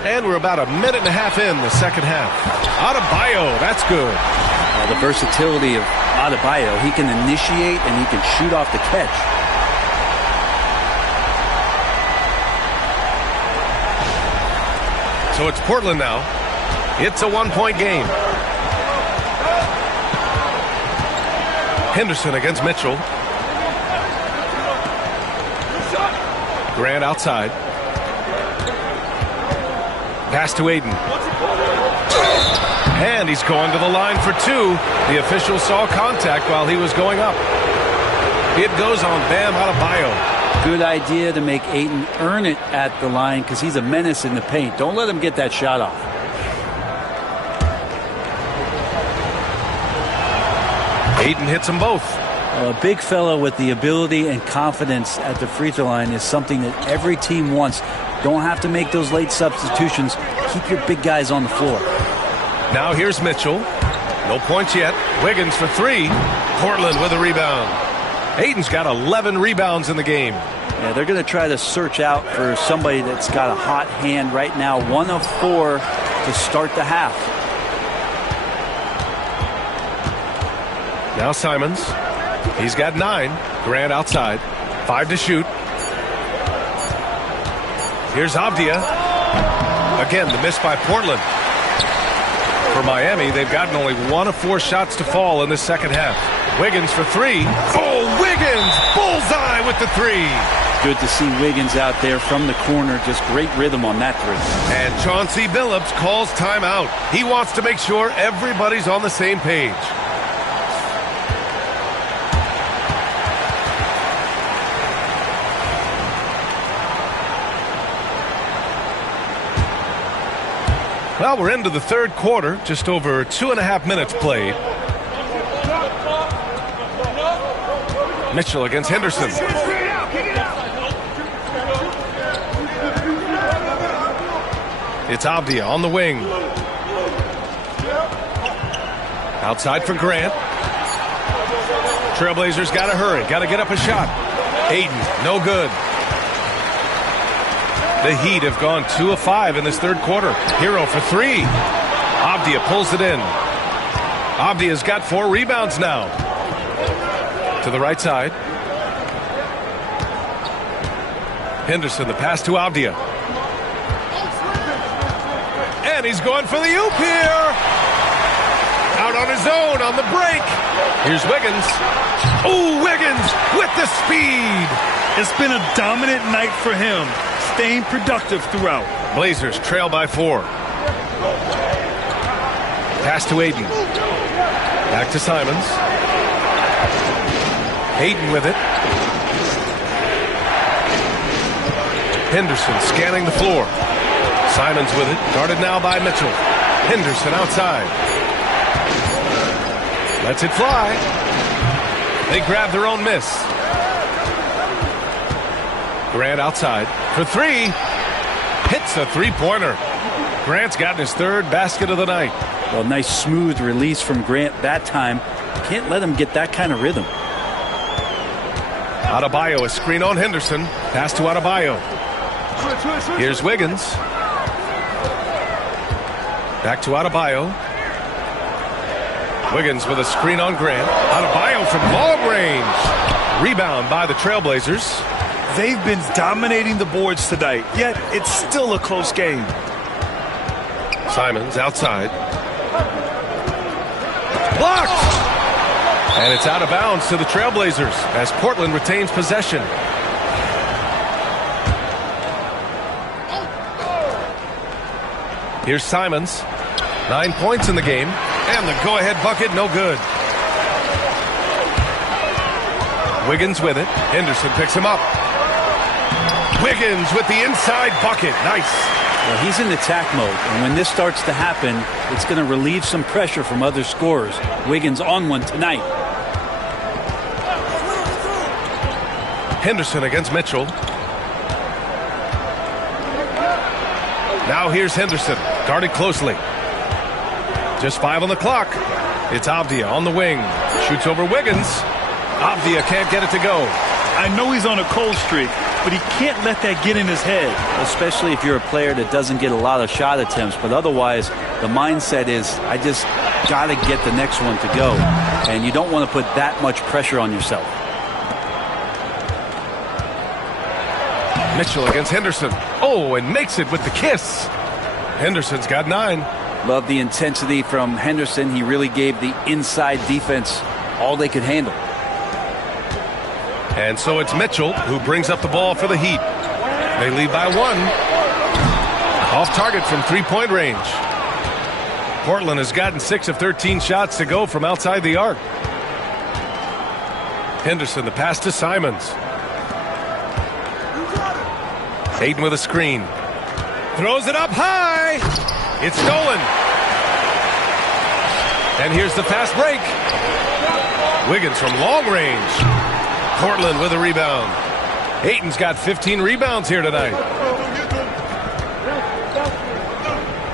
And we're about a minute and a half in the second half. Adebayo, that's good. The versatility of Adebayo, he can initiate and he can shoot off the catch. So it's Portland now. It's a one-point game. Henderson against Mitchell. Grant outside. Pass to Aiden. And he's going to the line for two. The official saw contact while he was going up. It goes on Bam Adebayo. Good idea to make Ayton earn it at the line because he's a menace in the paint. Don't let him get that shot off. Ayton hits them both. A big fellow with the ability and confidence at the free throw line is something that every team wants. Don't have to make those late substitutions. Keep your big guys on the floor. Now here's Mitchell. No points yet. Wiggins for three. Portland with a rebound. Ayton's got 11 rebounds in the game. Yeah, they're going to try to search out for somebody that's got a hot hand right now. 1 of 4 to start the half. Now Simons. He's got 9. Grant outside. 5 to shoot. Here's Avdia. Again, the miss by Portland. For Miami, they've gotten only 1 of 4 shots to fall in the second half. Wiggins for 3. Oh, Wiggins! Bullseye with the 3. Good to see Wiggins out there from the corner. Just great rhythm on that 3. And Chauncey Billups calls timeout. He wants to make sure everybody's on the same page. Well, we're into the third quarter, just over 2.5 minutes played. Mitchell against Henderson. It's Avdia on the wing. Outside for Grant. Trailblazers got to hurry, got to get up a shot. Aiden, no good. The Heat have gone 2 of 5 in this third quarter. Hero for 3. Avdia pulls it in. Avdia's got 4 rebounds now. To the right side. Henderson, the pass to Avdia. And he's going for the oop here. Out on his own on the break. Here's Wiggins. Oh, Wiggins with the speed. It's been a dominant night for him. Staying productive throughout. Blazers trail by 4. Pass to Aiden. Back to Simons. Aiden with it. Henderson scanning the floor. Simons with it. Guarded now by Mitchell. Henderson outside. Lets it fly. They grab their own miss. Grant outside for 3. Hits a three-pointer. Grant's gotten his 3rd basket of the night. Well, nice smooth release from Grant that time. Can't let him get that kind of rhythm. Adebayo, a screen on Henderson. Pass to Adebayo. Here's Wiggins. Back to Adebayo. Wiggins with a screen on Grant. Adebayo from long range. Rebound by the Trailblazers. They've been dominating the boards tonight, yet it's still a close game. Simons outside. Blocked! And it's out of bounds to the Trailblazers as Portland retains possession. Here's Simons. 9 points in the game. And the go-ahead bucket, no good. Wiggins with it. Henderson picks him up. Wiggins with the inside bucket. Nice. Well, he's in attack mode, and when this starts to happen, it's going to relieve some pressure from other scorers. Wiggins on one tonight. Henderson against Mitchell. Now here's Henderson, guarded closely. Just 5 on the clock. It's Avdia on the wing. Shoots over Wiggins. Avdia can't get it to go. I know he's on a cold streak, but he can't let that get in his head. Especially if you're a player that doesn't get a lot of shot attempts, but otherwise the mindset is, I just got to get the next one to go. And you don't want to put that much pressure on yourself. Mitchell against Henderson. Oh, and makes it with the kiss. Henderson's got 9. Love the intensity from Henderson. He really gave the inside defense all they could handle. And so it's Mitchell who brings up the ball for the Heat. They lead by 1. Off target from 3-point range. Portland has gotten 6 of 13 shots to go from outside the arc. Henderson, the pass to Simons. Ayton with a screen. Throws it up high. It's stolen. And here's the fast break. Wiggins from long range. Portland with a rebound. Ayton's got 15 rebounds here tonight.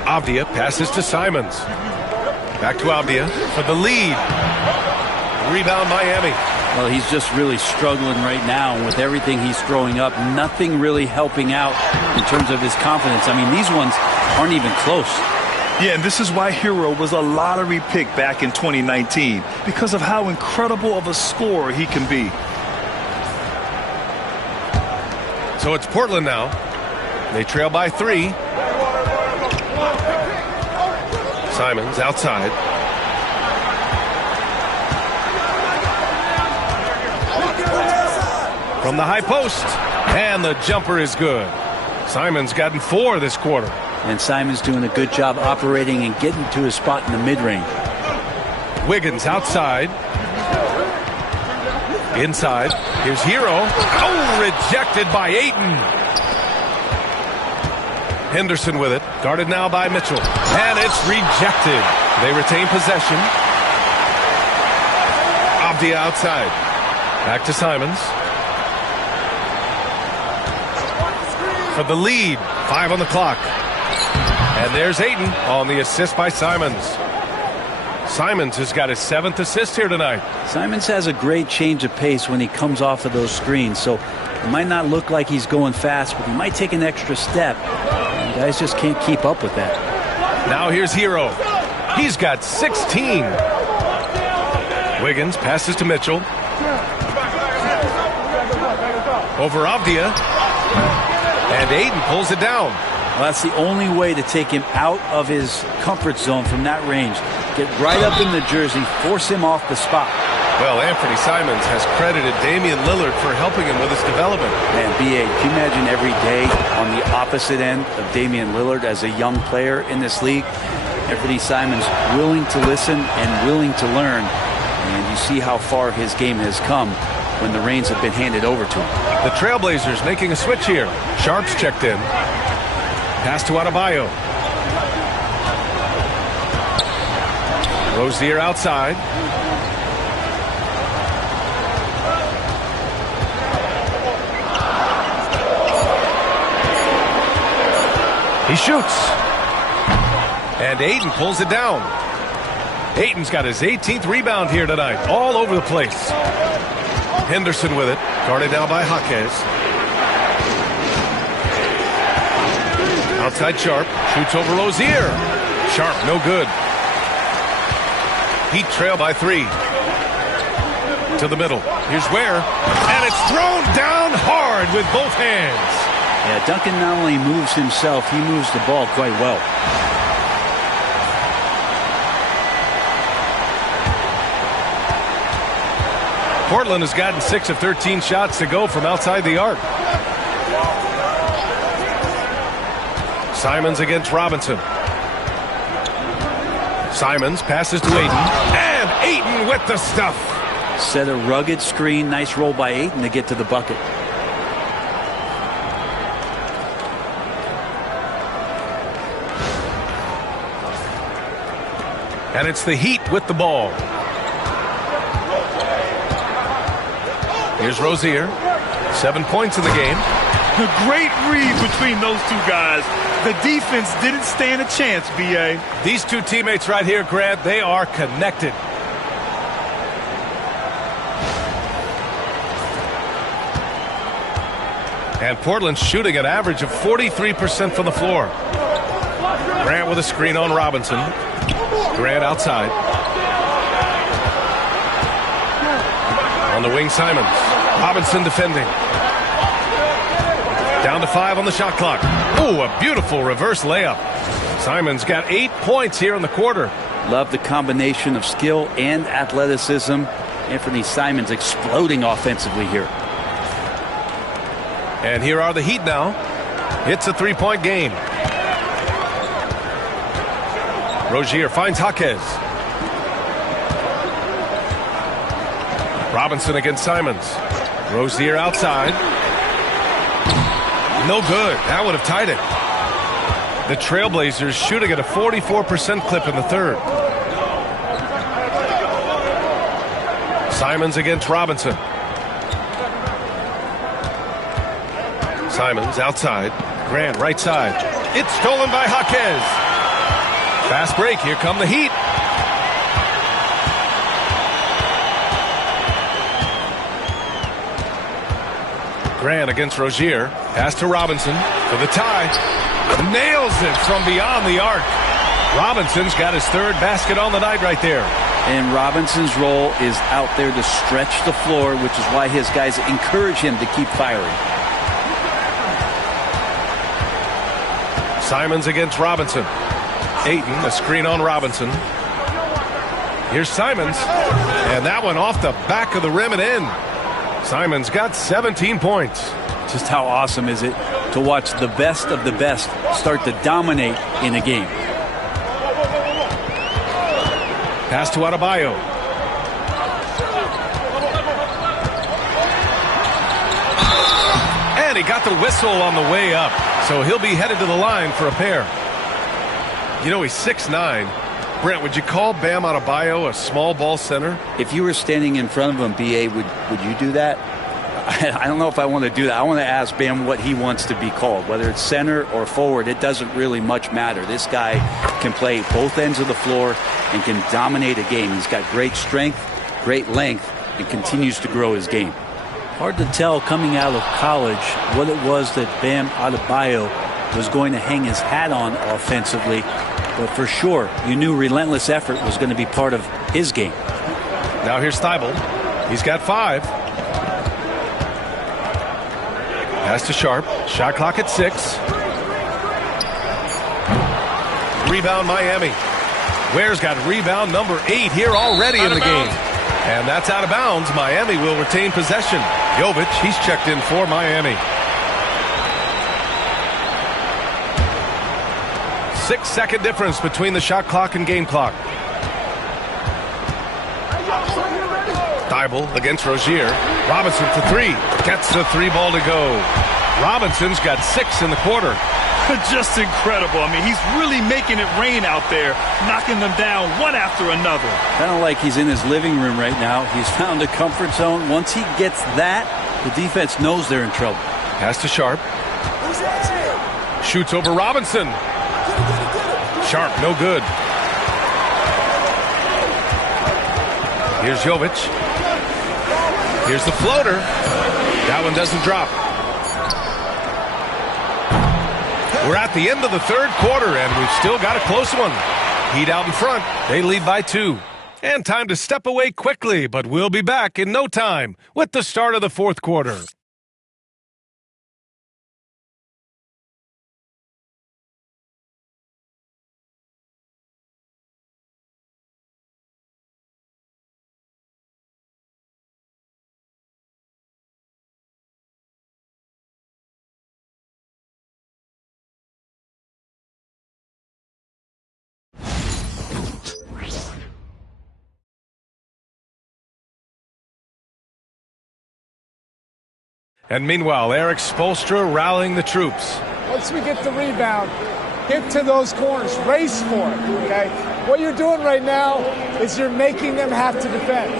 Avdia passes to Simons. Back to Avdia for the lead. Rebound Miami. Well, he's just really struggling right now with everything he's throwing up. Nothing really helping out in terms of his confidence. I mean, these ones aren't even close. Yeah, and this is why Hero was a lottery pick back in 2019, because of how incredible of a scorer he can be. So it's Portland now. They trail by 3. Simons outside. From the high post. And the jumper is good. Simons gotten 4 this quarter. And Simons doing a good job operating and getting to his spot in the mid-range. Wiggins outside. Inside. Here's Hero. Oh, rejected by Ayton. Henderson with it. Guarded now by Mitchell. And it's rejected. They retain possession. Avdia outside. Back to Simons. For the lead. 5 on the clock. And there's Ayton on the assist by Simons. Simons has got his 7th assist here tonight. Simons has a great change of pace when he comes off of those screens, so it might not look like he's going fast, but he might take an extra step. And guys just can't keep up with that. Now here's Hero. He's got 16. Wiggins passes to Mitchell. Over Avdia. And Ayton pulls it down. Well, that's the only way to take him out of his comfort zone from that range. Get right up in the jersey, force him off the spot. Well, Anthony Simons has credited Damian Lillard for helping him with his development. Man, B.A., can you imagine every day on the opposite end of Damian Lillard as a young player in this league? Anthony Simons willing to listen and willing to learn. And you see how far his game has come when the reins have been handed over to him. The Trailblazers making a switch here. Sharp's checked in. Pass to Adebayo. Rozier outside. He shoots. And Ayton pulls it down. Ayton's got his 18th rebound here tonight. All over the place. Henderson with it. Guarded now by Jaquez. Outside Sharp. Shoots over Rozier. Sharp, no good. Heat trail by 3. To the middle. Here's Ware. And it's thrown down hard with both hands. Yeah, Duncan not only moves himself, he moves the ball quite well. Portland has gotten 6 of 13 shots to go from outside the arc. Simons against Robinson. Simons passes to Ayton. And Ayton with the stuff. Set a rugged screen. Nice roll by Ayton to get to the bucket. And it's the Heat with the ball. Here's Rozier. 7 points in the game. A great read between those two guys. The defense didn't stand a chance, B.A. These two teammates right here, Grant, they are connected. And Portland's shooting an average of 43% from the floor. Grant with a screen on Robinson. Grant outside. On the wing, Simons. Robinson defending. Down to 5 on the shot clock. Ooh, a beautiful reverse layup. Simons got 8 points here in the quarter. Love the combination of skill and athleticism. Anthony Simons exploding offensively here. And here are the Heat now. It's a 3-point game. Rozier finds Jaquez. Robinson against Simons. Rozier outside. No good. That would have tied it. The Trailblazers shooting at a 44% clip in the third. Simons against Robinson. Simons outside. Grant right side. It's stolen by Jaquez. Fast break. Here come the Heat. Grant against Rozier. Pass to Robinson for the tie. Nails it from beyond the arc. Robinson's got his third basket on the night right there. And Robinson's role is out there to stretch the floor, which is why his guys encourage him to keep firing. Simons against Robinson. Ayton, a screen on Robinson. Here's Simons. And that one off the back of the rim and in. Simons got 17 points. Just how awesome is it to watch the best of the best start to dominate in a game. Pass to Adebayo. And he got the whistle on the way up. So he'll be headed to the line for a pair. You know, he's 6'9". Brent, would you call Bam Adebayo a small ball center? If you were standing in front of him, B.A., would you do that? I don't know if I want to do that. I want to ask Bam what he wants to be called. Whether it's center or forward, it doesn't really much matter. This guy can play both ends of the floor and can dominate a game. He's got great strength, great length, and continues to grow his game. Hard to tell coming out of college what it was that Bam Adebayo was going to hang his hat on offensively. But for sure, you knew relentless effort was going to be part of his game. Now here's Thibault. He's got 5. Pass to Sharp. Shot clock at 6. Rebound Miami. Ware's got rebound number 8 here already in the game. And that's out of bounds. Miami will retain possession. Jovic, he's checked in for Miami. 6-second difference between the shot clock and game clock. Thibault against Rozier. Robinson for 3. Gets the 3 ball to go. Robinson's got 6 in the quarter. Just incredible. I mean, he's really making it rain out there, knocking them down one after another. Kind of like he's in his living room right now. He's found a comfort zone. Once he gets that, the defense knows they're in trouble. Pass to Sharp. Shoots over Robinson. Sharp, no good. Here's Jovic. Here's the floater. That one doesn't drop. We're at the end of the third quarter, and we've still got a close one. Heat out in front. They lead by 2. And time to step away quickly, but we'll be back in no time with the start of the fourth quarter. And meanwhile, Eric Spoelstra rallying the troops. Once we get the rebound, get to those corners, race for it, okay? What you're doing right now is you're making them have to defend.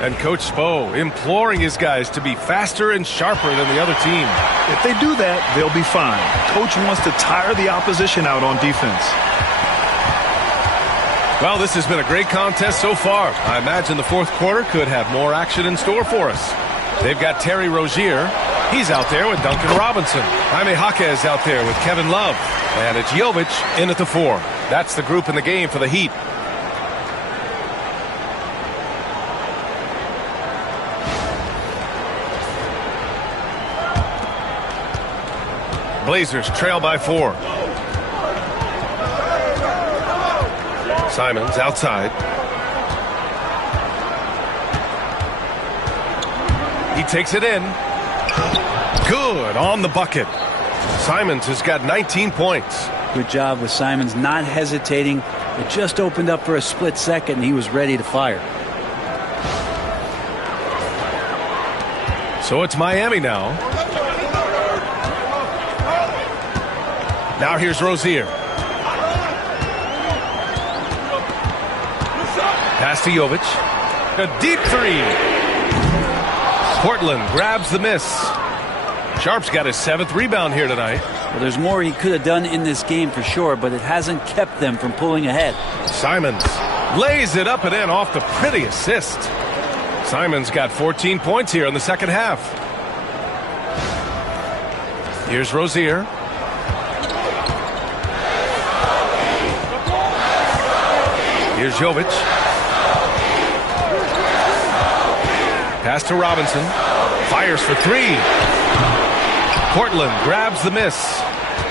And Coach Spo imploring his guys to be faster and sharper than the other team. If they do that, they'll be fine. Coach wants to tire the opposition out on defense. Well, this has been a great contest so far. I imagine the fourth quarter could have more action in store for us. They've got Terry Rozier. He's out there with Duncan Robinson. Jaime Jaquez out there with Kevin Love. And it's Jovic in at the 4. That's the group in the game for the Heat. Blazers trail by 4. Simons outside. He takes it in. Good on the bucket. Simons has got 19 points. Good job with Simons not hesitating. It just opened up for a split second and he was ready to fire. So it's Miami now. Now here's Rozier. Pass to Jovic. A deep 3. Portland grabs the miss. Sharp's got his 7th rebound here tonight. Well, there's more he could have done in this game for sure, but it hasn't kept them from pulling ahead. Simons lays it up and in off the pretty assist. Simons got 14 points here in the second half. Here's Rozier. Here's Jovic. Pass to Robinson. Fires for 3. Portland grabs the miss.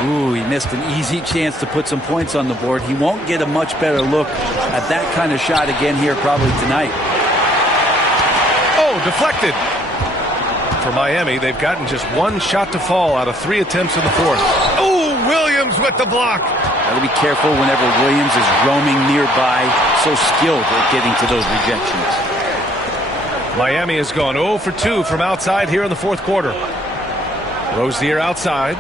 Ooh, he missed an easy chance to put some points on the board. He won't get a much better look at that kind of shot again here probably tonight. Oh, deflected. For Miami, they've gotten just 1 shot to fall out of 3 attempts in the fourth. Oh, Williams with the block. Got to be careful whenever Williams is roaming nearby. So skilled at getting to those rejections. Miami has gone 0 for 2 from outside here in the fourth quarter. Rozier outside.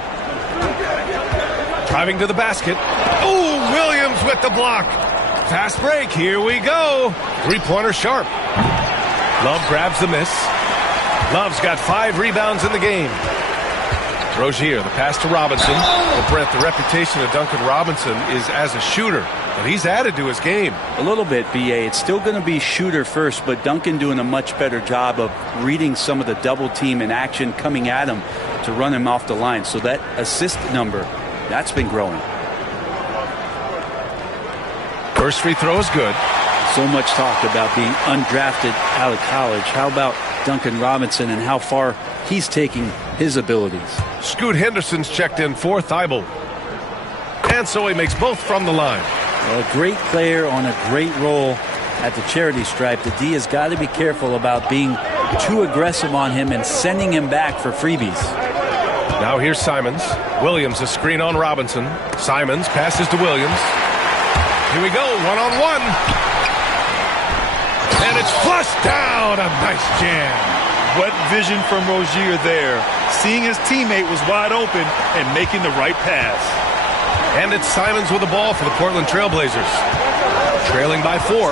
Driving to the basket. Oh, Williams with the block. Fast break. Here we go. 3-pointer Sharp. Love grabs the miss. Love's got 5 rebounds in the game. Rozier, the pass to Robinson. Well, Brent, the reputation of Duncan Robinson is as a shooter, but he's added to his game. A little bit, B.A. It's still going to be shooter first, but Duncan doing a much better job of reading some of the double team in action coming at him to run him off the line. So that assist number, that's been growing. First free throw is good. So much talk about being undrafted out of college. How about Duncan Robinson and how far he's taking his abilities? Scoot Henderson's checked in for Thibault. And so he makes both from the line. Well, a great player on a great role at the charity stripe. The D has got to be careful about being too aggressive on him and sending him back for freebies. Now here's Simons. Williams a screen on Robinson. Simons passes to Williams. Here we go, one-on-one. And it's flushed down. A nice jam. What vision from Rozier there. Seeing his teammate was wide open and making the right pass. And it's Simons with the ball for the Portland Trailblazers. Trailing by 4.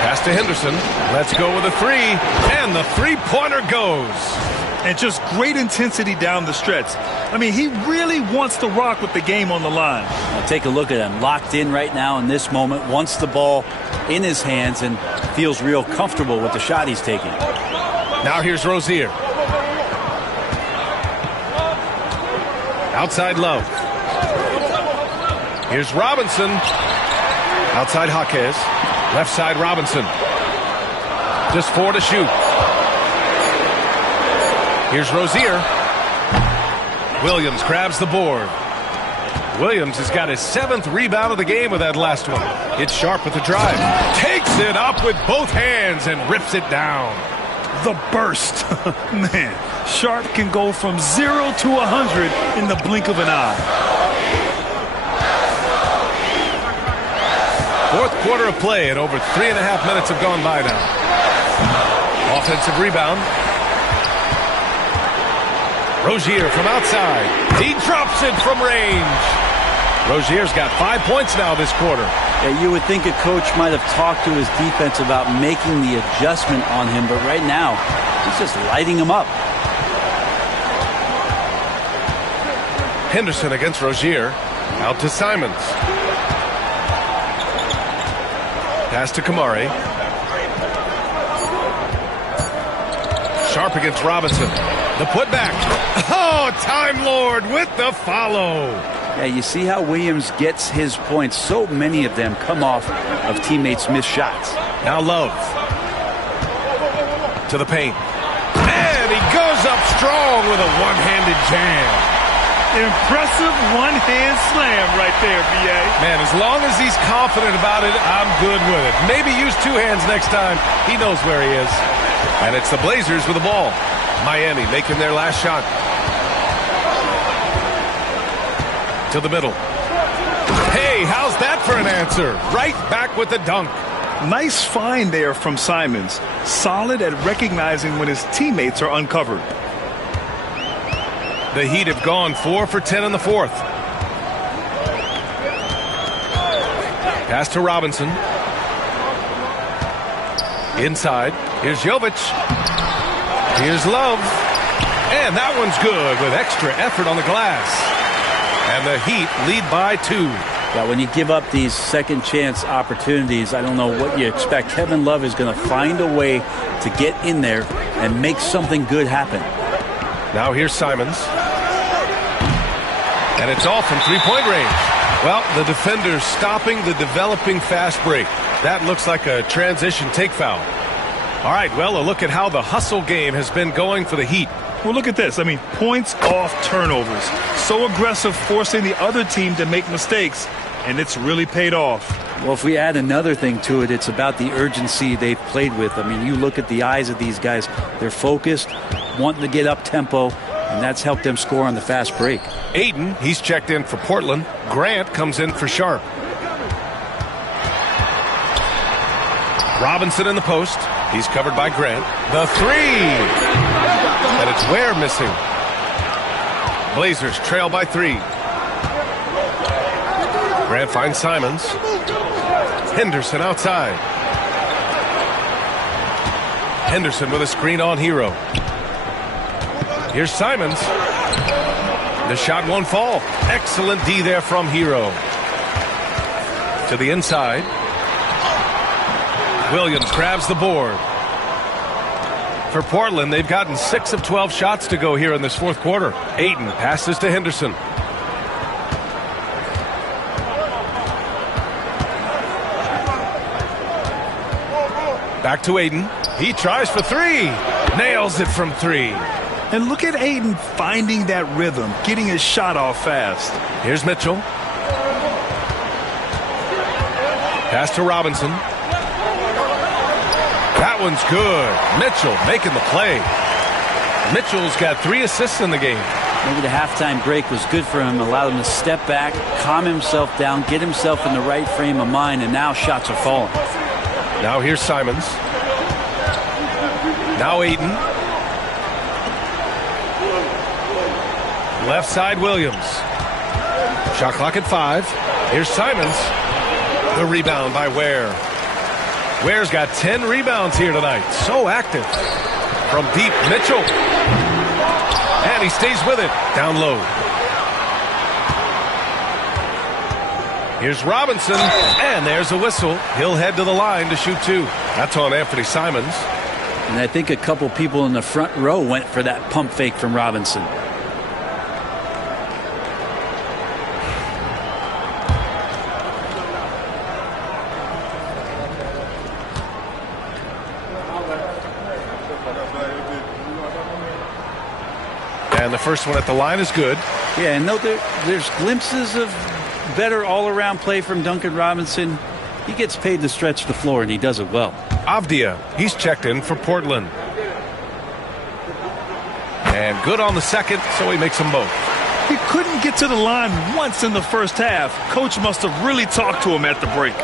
Pass to Henderson. Let's go with a 3. And the 3-pointer goes. And just great intensity down the stretch. I mean, he really wants to rock with the game on the line. Now take a look at him. Locked in right now in this moment. Wants the ball in his hands and feels real comfortable with the shot he's taking. Now here's Rozier. Outside Love. Here's Robinson. Outside Jaquez. Left side Robinson. Just 4 to shoot. Here's Rozier. Williams grabs the board. Williams has got his 7th rebound of the game with that last one. It's Sharp with the drive. Takes it up with both hands and rips it down. The burst. Man, Sharp can go from 0 to 100 in the blink of an eye. Fourth quarter of play and over 3.5 minutes have gone by now. Offensive rebound. Rozier from outside. He drops it from range. Rozier's got 5 points now this quarter. Yeah, you would think a coach might have talked to his defense about making the adjustment on him, but right now, he's just lighting him up. Henderson against Rozier. Out to Simons. Pass to Kamari. Sharp against Robinson. The putback. Oh, Time Lord with the follow. Yeah, you see how Williams gets his points. So many of them come off of teammates' missed shots. Now Love. To the paint. And he goes up strong with a one-handed jam. Impressive one-hand slam right there, B.A. Man, as long as he's confident about it, I'm good with it. Maybe use two hands next time. He knows where he is. And it's the Blazers with the ball. Miami making their last shot. To the middle. Hey, how's that for an answer? Right back with the dunk. Nice find there from Simons. Solid at recognizing when his teammates are uncovered. The Heat have gone 4 for 10 in the fourth. Pass to Robinson. Inside. Here's Jovic. Here's Love. And that one's good with extra effort on the glass. And the Heat lead by 2. Yeah, when you give up these second chance opportunities, I don't know what you expect. Kevin Love is going to find a way to get in there and make something good happen. Now here's Simons. And it's all from three-point range. Well, the defender's stopping the developing fast break. That looks like a transition take foul. All right, well, a look at how the hustle game has been going for the Heat. Well, look at this. I mean, points off turnovers. So aggressive, forcing the other team to make mistakes, and it's really paid off. Well, if we add another thing to it, it's about the urgency they've played with. I mean, you look at the eyes of these guys. They're focused, wanting to get up tempo, and that's helped them score on the fast break. Ayton, he's checked in for Portland. Grant comes in for Sharp. Robinson in the post. He's covered by Grant. The three! And it's Ware missing. Blazers trail by 3. Grant finds Simons. Henderson outside. Henderson with a screen on Hero. Here's Simons. The shot won't fall. Excellent D there from Hero. To the inside. Williams grabs the board. For Portland, they've gotten 6 of 12 shots to go here in this fourth quarter. Ayton passes to Henderson. Back to Ayton. He tries for 3. Nails it from 3. And look at Ayton finding that rhythm, getting his shot off fast. Here's Mitchell. Pass to Robinson. That one's good. Mitchell making the play. Mitchell's got 3 assists in the game. Maybe the halftime break was good for him, allowed him to step back, calm himself down, get himself in the right frame of mind, and now shots are falling. Now here's Simons. Now Ayton. Left side Williams. Shot clock at 5. Here's Simons. The rebound by Ware. Ware's got 10 rebounds here tonight. So active. From deep, Mitchell. And he stays with it. Down low. Here's Robinson. And there's a whistle. He'll head to the line to shoot 2. That's on Anthony Simons. And I think a couple people in the front row went for that pump fake from Robinson. And the first one at the line is good. Yeah, and there's glimpses of better all-around play from Duncan Robinson. He gets paid to stretch the floor, and he does it well. Avdia, he's checked in for Portland. And good on the second, so he makes them both. He couldn't get to the line once in the first half. Coach must have really talked to him at the break.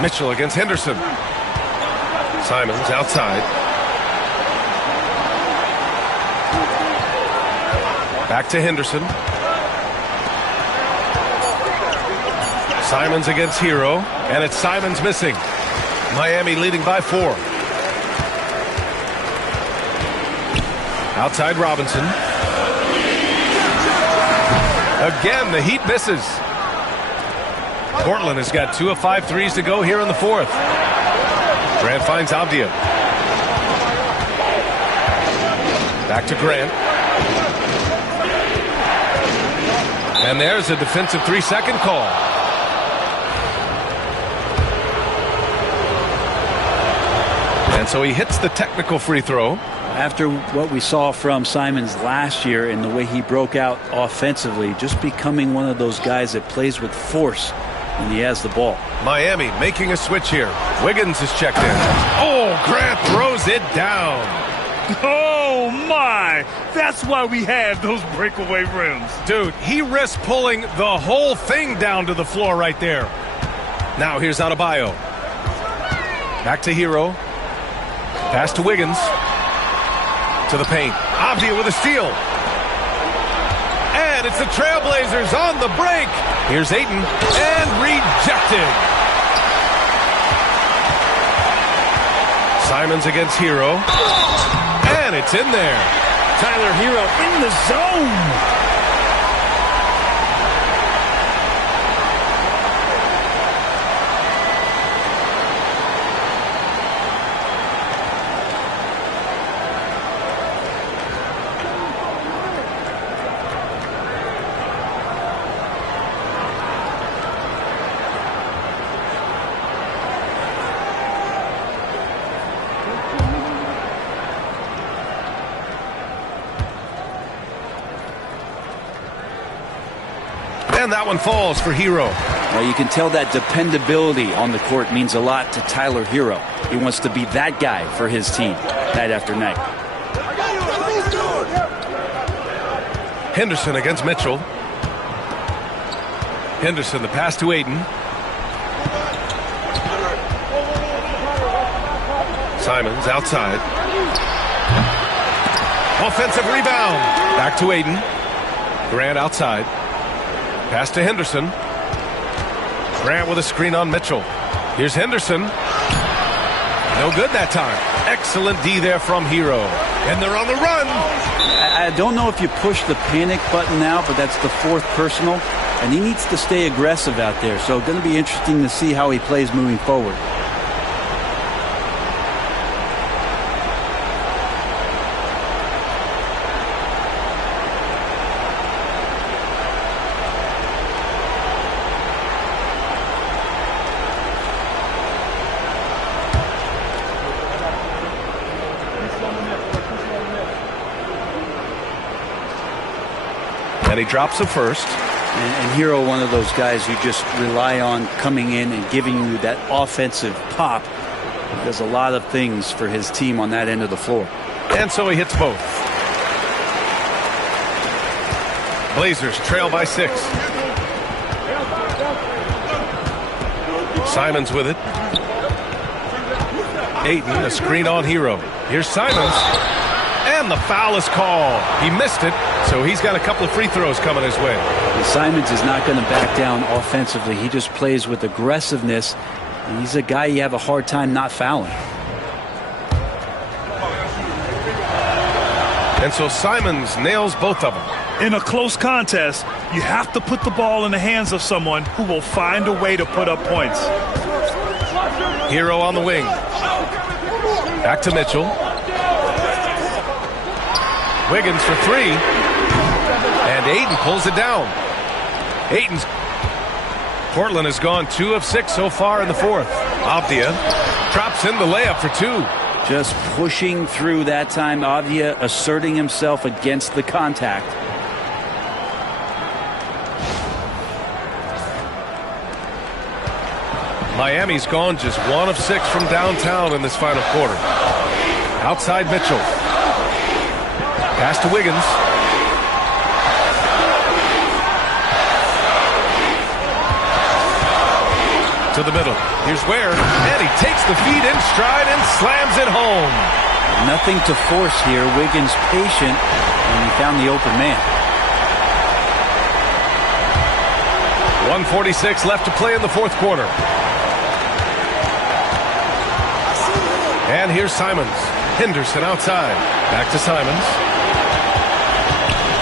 Mitchell against Henderson. Simons outside. Back to Henderson. Simons against Hero, and it's Simons missing. Miami leading by 4. Outside Robinson. Again, the Heat misses. Portland has got 2 of 5 threes to go here in the 4th. Grant finds Avdia. Back to Grant. And there's a defensive 3-second call. And so he hits the technical free throw. After what we saw from Simons last year and the way he broke out offensively, just becoming one of those guys that plays with force when he has the ball. Miami making a switch here. Wiggins is checked in. Oh, Grant throws it down. Oh, my. That's why we have those breakaway rims. Dude, he risked pulling the whole thing down to the floor right there. Now here's Adebayo. Back to Hero. Pass to Wiggins. To the paint. Avdia with a steal. And it's the Trailblazers on the break. Here's Ayton. And rejected. Simons against Hero. And it's in there. Tyler Hero in the zone. And that one falls for Hero. Well, you can tell that dependability on the court means a lot to Tyler Hero. He wants to be that guy for his team night after night. Henderson against Mitchell. Henderson, the pass to Ayton. Simons outside. Offensive rebound. Back to Ayton. Grant outside. Pass to Henderson. Grant with a screen on Mitchell. Here's Henderson. No good that time. Excellent D there from Hero. And they're on the run. I don't know if you push the panic button now, but that's the 4th personal. And he needs to stay aggressive out there. So it's going to be interesting to see how he plays moving forward. And he drops the first. And Hero, one of those guys you just rely on coming in and giving you that offensive pop. He does a lot of things for his team on that end of the floor. And so he hits both. Blazers trail by 6. Simons with it. Ayton, a screen on Hero. Here's Simons. And the foul is called. He missed it, so he's got a couple of free throws coming his way. And Simons is not going to back down offensively. He just plays with aggressiveness. And he's a guy you have a hard time not fouling. And so Simons nails both of them. In a close contest, you have to put the ball in the hands of someone who will find a way to put up points. Hero on the wing. Back to Mitchell. Wiggins for 3. And Ayton pulls it down. Ayton's. Portland has gone 2 of 6 so far in the 4th. Avdia drops in the layup for 2. Just pushing through that time. Avdia asserting himself against the contact. Miami's gone just 1 of 6 from downtown in this final quarter. Outside Mitchell. Pass to Wiggins. To the middle. Here's Ware. And he takes the feed in stride and slams it home. Nothing to force here. Wiggins patient, and he found the open man. 1:46 left to play in the fourth quarter. And here's Simons. Henderson outside. Back to Simons.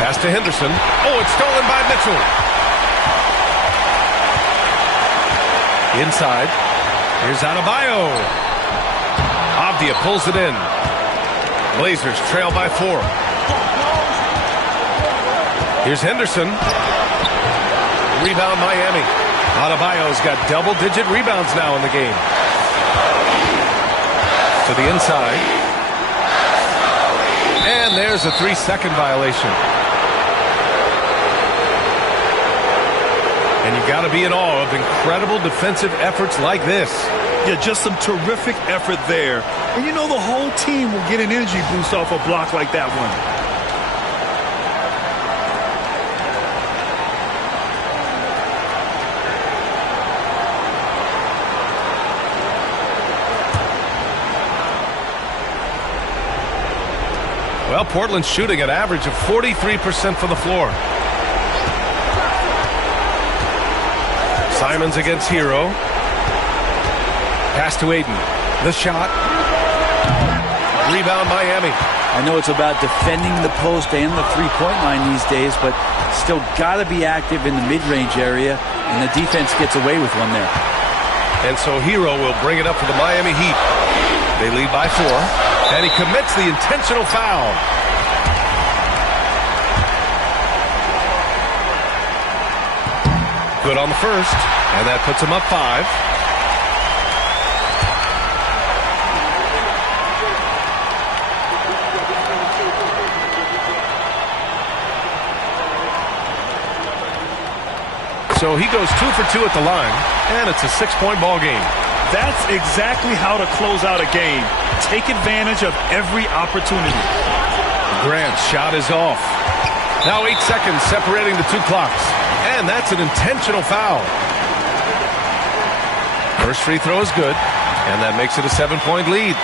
Pass to Henderson. Oh, it's stolen by Mitchell. Inside. Here's Adebayo. Avdia pulls it in. Blazers trail by 4. Here's Henderson. Rebound Miami. Adebayo's got double-digit rebounds now in the game. To the inside. And there's a 3-second violation. And you got to be in awe of incredible defensive efforts like this. Yeah, just some terrific effort there. And you know the whole team will get an energy boost off a block like that one. Well, Portland's shooting an average of 43% from the floor. Simons against Hero. Pass to Aiden. The shot. Rebound Miami. I know it's about defending the post and the three-point line these days, but still got to be active in the mid-range area, and the defense gets away with one there. And so Hero will bring it up for the Miami Heat. They lead by 4, and he commits the intentional foul. Good on the first, and that puts him up 5. So he goes 2 for 2 at the line, and it's a 6-point ball game. That's exactly how to close out a game. Take advantage of every opportunity. Grant's shot is off. Now 8 seconds separating the two clocks. And that's an intentional foul. First free throw is good, and that makes it a 7-point lead.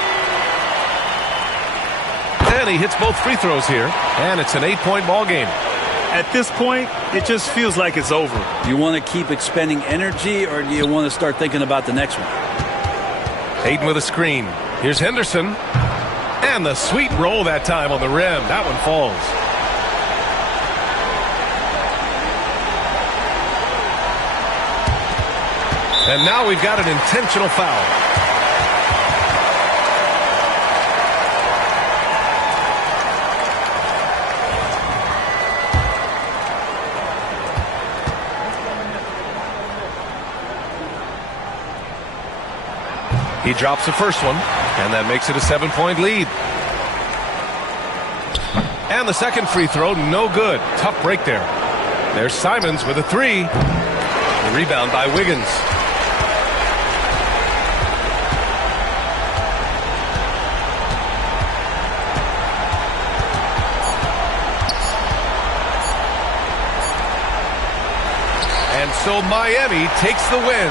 And he hits both free throws here, and it's an 8-point ball game. At this point, it just feels like it's over. Do you want to keep expending energy, or do you want to start thinking about the next one? Aiden with a screen. Here's Henderson. And the sweet roll that time on the rim. That one falls. And now we've got an intentional foul. He drops the first one, and that makes it a 7-point lead. And the second free throw, no good. Tough break there. There's Simons with a 3. The rebound by Wiggins. And so Miami takes the win.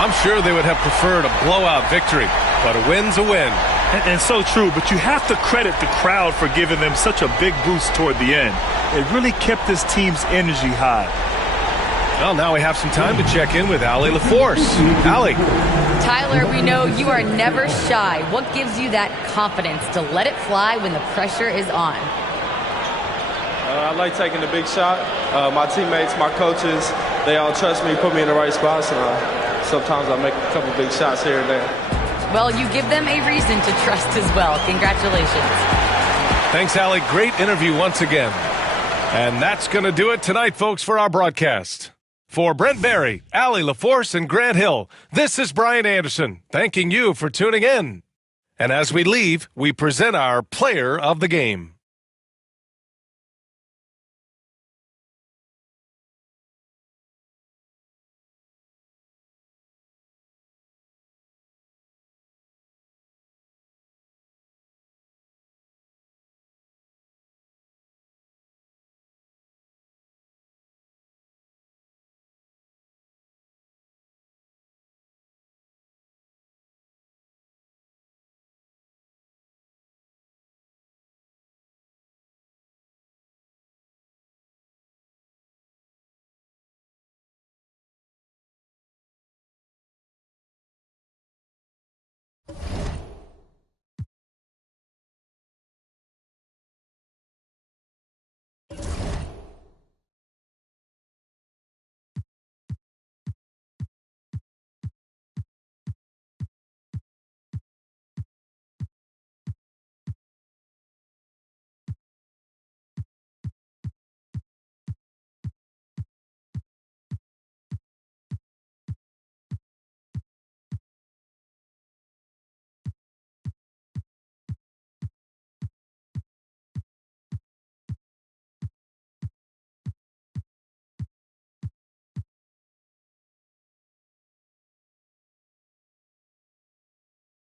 I'm sure they would have preferred a blowout victory, but a win's a win. And so true, but you have to credit the crowd for giving them such a big boost toward the end. It really kept this team's energy high. Well, now we have some time to check in with Allie LaForce. Allie. Tyler, we know you are never shy. What gives you that confidence to let it fly when the pressure is on? I like taking the big shot. My teammates, my coaches, they all trust me, put me in the right spots, and sometimes I make a couple big shots here and there. Well, you give them a reason to trust as well. Congratulations. Thanks, Allie. Great interview once again. And that's going to do it tonight, folks, for our broadcast. For Brent Barry, Allie LaForce, and Grant Hill, this is Brian Anderson, thanking you for tuning in. And as we leave, we present our player of the game.